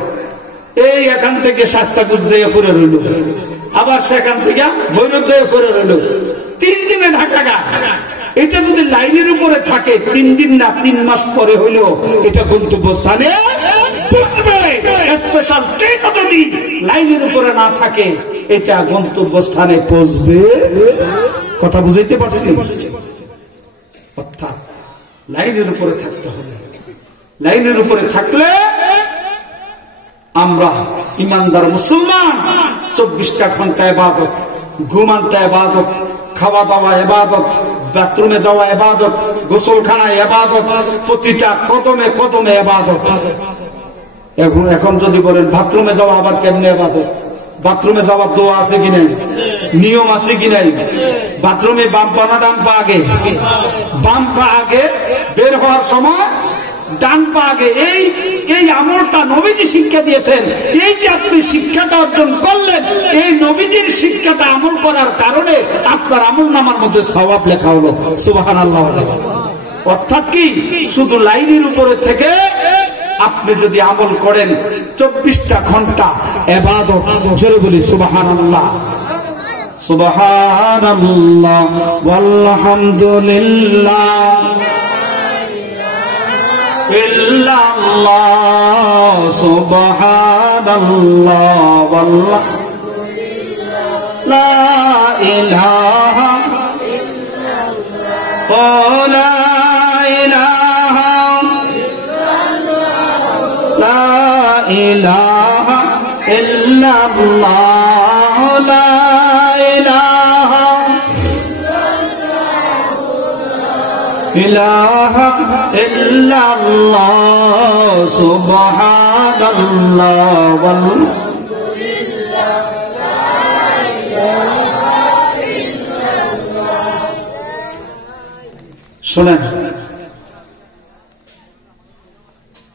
এই এখান থেকে শাস্তাকুজ যেয়ে পড়ে রইল, আবার সেখান থেকে ভৈরব যেয়ে পড়ে রইল, 3 দিনে ঢাকা গা। এটা যদি লাইনের উপরে থাকে 3 দিন না 3 মাস পরে হইলেও এটা গন্তব্যস্থানে পৌঁছবে। স্পেশাল ট্রেন যদি লাইনের উপরে না থাকে, এটা গন্তব্যস্থানে পৌঁছবে। কথা বুঝাইতে পারছি? অর্থাৎ লাইনের উপরে থাকতে হবে। লাইনের উপরে থাকলে আমরা ইমানদার মুসলমান। 24টা ঘন্টা ইবাদত, ঘুমানটা ইবাদত, খাওয়া দাওয়া ইবাদত, বাথরুমে যাওয়া ইবাদত, গোসলখানা ইবাদত, প্রতিটা কদমে কদমে ইবাদত। এখন যদি বলেন বাথরুমে যাওয়া আবার কেমনে ইবাদত? বাথরুমে যাওয়ার দোয়া আছে কি নাই? নিয়ম আছে কি নাই? বাথরুমে বাম পা না ডান পা আগে? বাম পা আগে। বের হওয়ার সময় ডান পা আগে। এই আমলটা নবীজি শিক্ষা দিয়েছেন। এই যে আপনি শিক্ষাটা অর্জন করলেন, এই নবীজির শিক্ষাটা আমল করার কারণে আপনার আমল নামার মধ্যে সওয়াব লেখা হলো। সুবহানাল্লাহ। অর্থাৎ কি, শুধু লাইনের উপরে থেকে আপনি যদি আমল করেন 24টা ঘন্টা ইবাদত। জোরে বলি সুবহানাল্লাহ। সুবহানাল্লাহ ওয়ালহামদুলিল্লাহ ইল্লাল্লাহ সুবহানাল্লাহ ওয়ালহামদুলিল্লাহ লা ইলাহা ইল্লাল্লাহ লা ইলাহা লা ইলাহা ইল্লাল্লাহ লা ইলাহা ইলাহা ইল্লাল্লাহ সুবহানাল্লাহ শোনেন,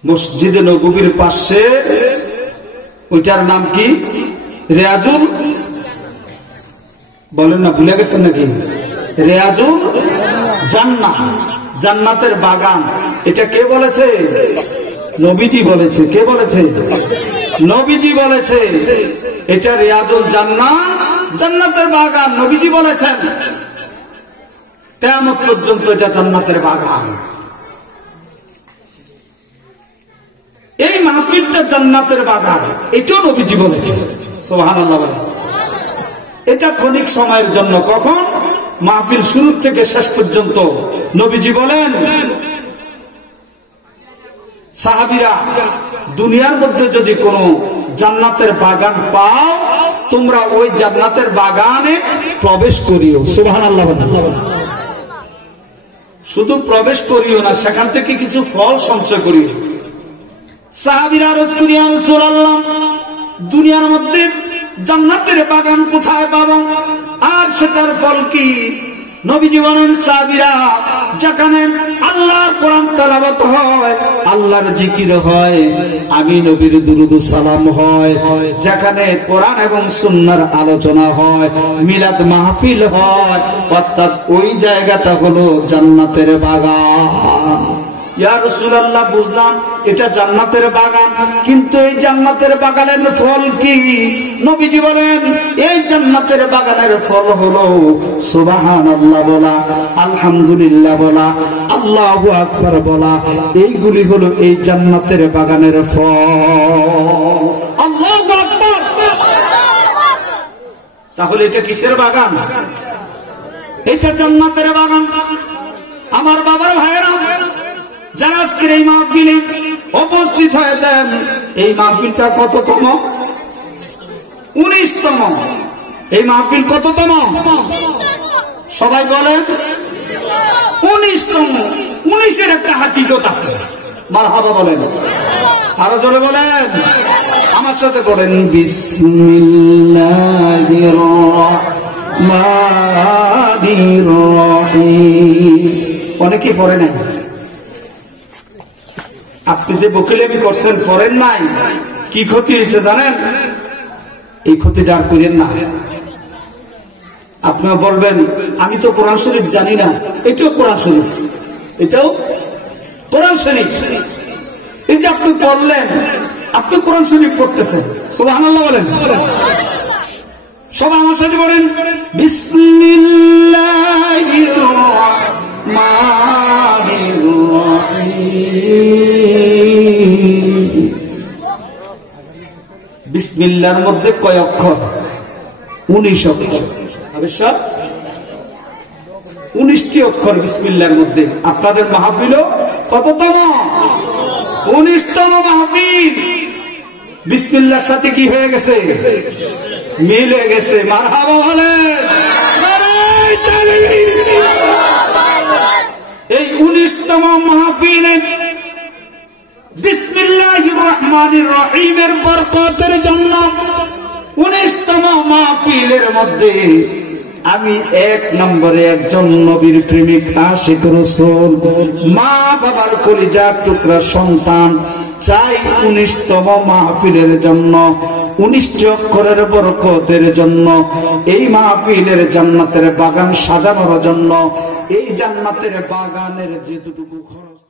মসজিদে নববীর পাশে ওইটার নাম কি? রিয়াজুল, বলেন না, ভুলে গেছেন নাকি? রিয়াজুল জান্নাহ, জান্নাতের বাগান। এটা কে বলেছে? নবীজি বলেছে। কে বলেছে? নবীজি বলেছে। এটা রিয়াজুল জান্নাহ, জান্নাতের বাগান, নবীজি বলেছেন। কিয়ামত পর্যন্ত এটা জান্নাতের বাগান। এই মাহফিলটা জান্নাতের বাগান, এটাও নবীজি বলেছে। সুবহানাল্লাহ। এটা ক্ষণিক সময়ের জন্য। কখন? মাহফিল শুরু থেকে শেষ পর্যন্ত। নবীজি বলেন, সাহাবীরা, দুনিয়ার মধ্যে যদি কোনো জান্নাতের বাগান পাও, তোমরা ওই জান্নাতের বাগানে প্রবেশ করিও। সুবহানাল্লাহ। শুধু প্রবেশ করিও না, সেখান থেকে কিছু ফল সঞ্চয় করিও। সাহাবীরা ইয়া রাসূলুল্লাহ, দুনিয়ার মধ্যে জান্নাতের বাগান কোথায় পাবো, আর সেটার ফল কি? নবীজি বলেন, সাহাবীরা, যেখানে আল্লাহর কোরআন তেলাওয়াত হয়, আল্লাহর জিকির হয়, আমি নবীর দুরূদ সালাম হয়, যেখানে কোরআন এবং সুন্নাহর আলোচনা হয়, মিলাদ মাহফিল হয়, অর্থাৎ ওই জায়গাটা হলো জান্নাতের বাগান। ইয়া রাসূলুল্লাহ, বুঝলাম এটা জান্নাতের বাগান, কিন্তু এই জান্নাতের বাগানের ফল কি? নবীজি বলেন, এই জান্নাতের বাগানের ফল হলো সুবহানাল্লাহ বলা, আলহামদুলিল্লাহ বলা, আল্লাহু আকবার বলা। এইগুলি হলো এই জান্নাতের বাগানের ফল। আল্লাহু আকবার। তাহলে এটা কিসের বাগান? এটা জান্নাতের বাগান। আমার বাবার ভাইয়েরা, যারা আজকের এই মাহফিলে উপস্থিত হয়েছেন, এই মাহফিলটা কততম? 19তম। এই মাহফিল কততম? সবাই বলেন 19তম। 19-এর একটা হাকিকত আছে। মারহাবা বলেন, আরো জোরে বলেন, আমার সাথে বলেন, বিসমিল্লাহির রাহমানির রাহিম। অনেকে পড়ে নাই। আপনি যে বকিলেমি করছেন, পড়েন নাই, কি ক্ষতি হয়েছে জানেন? এই ক্ষতিটা আর করেন না। আপনিও বলবেন, আমি তো কোরআন শরীফ জানি না। এটাও কোরআন শরীফ, এটাও কোরআন শরীফ। এই যে আপনি পড়লেন, আপনি কোরআন শরীফ পড়তেছেন। সুবহানাল্লাহ বলেন। সবাই আমার সাথে বলেন, বিসমিল্লাহির রাহমানির রাহিম। বিসমিল্লাহর মধ্যে কয় অক্ষর? 19 অক্ষর। 19টি অক্ষর বিসমিল্লাহর মধ্যে। আপনাদের মাহফিল কততম? 19তম মাহফিল। বিসমিল্লাহর সাথে কি হয়ে গেছে? মিল হয়ে গেছে। মারহাবা বলেন। এই 19তম মাহফিলে বিসমিল্লাহির রহমানির রহিমের বরকতের জন্য 19তম মাহফিলের মধ্যে আমি 1 নম্বরে একজন নবীর প্রেমিক আশিক রাসূল, মা বাবার কলিজার টুকরা সন্তান চাই 19তম মাহফিলের জন্য, 19টি অক্ষরের বরকতের জন্য, এই মাহফিলের জান্নাতের বাগান সাজানোর জন্য, এই জান্নাতের বাগানের যেটুকু খরচ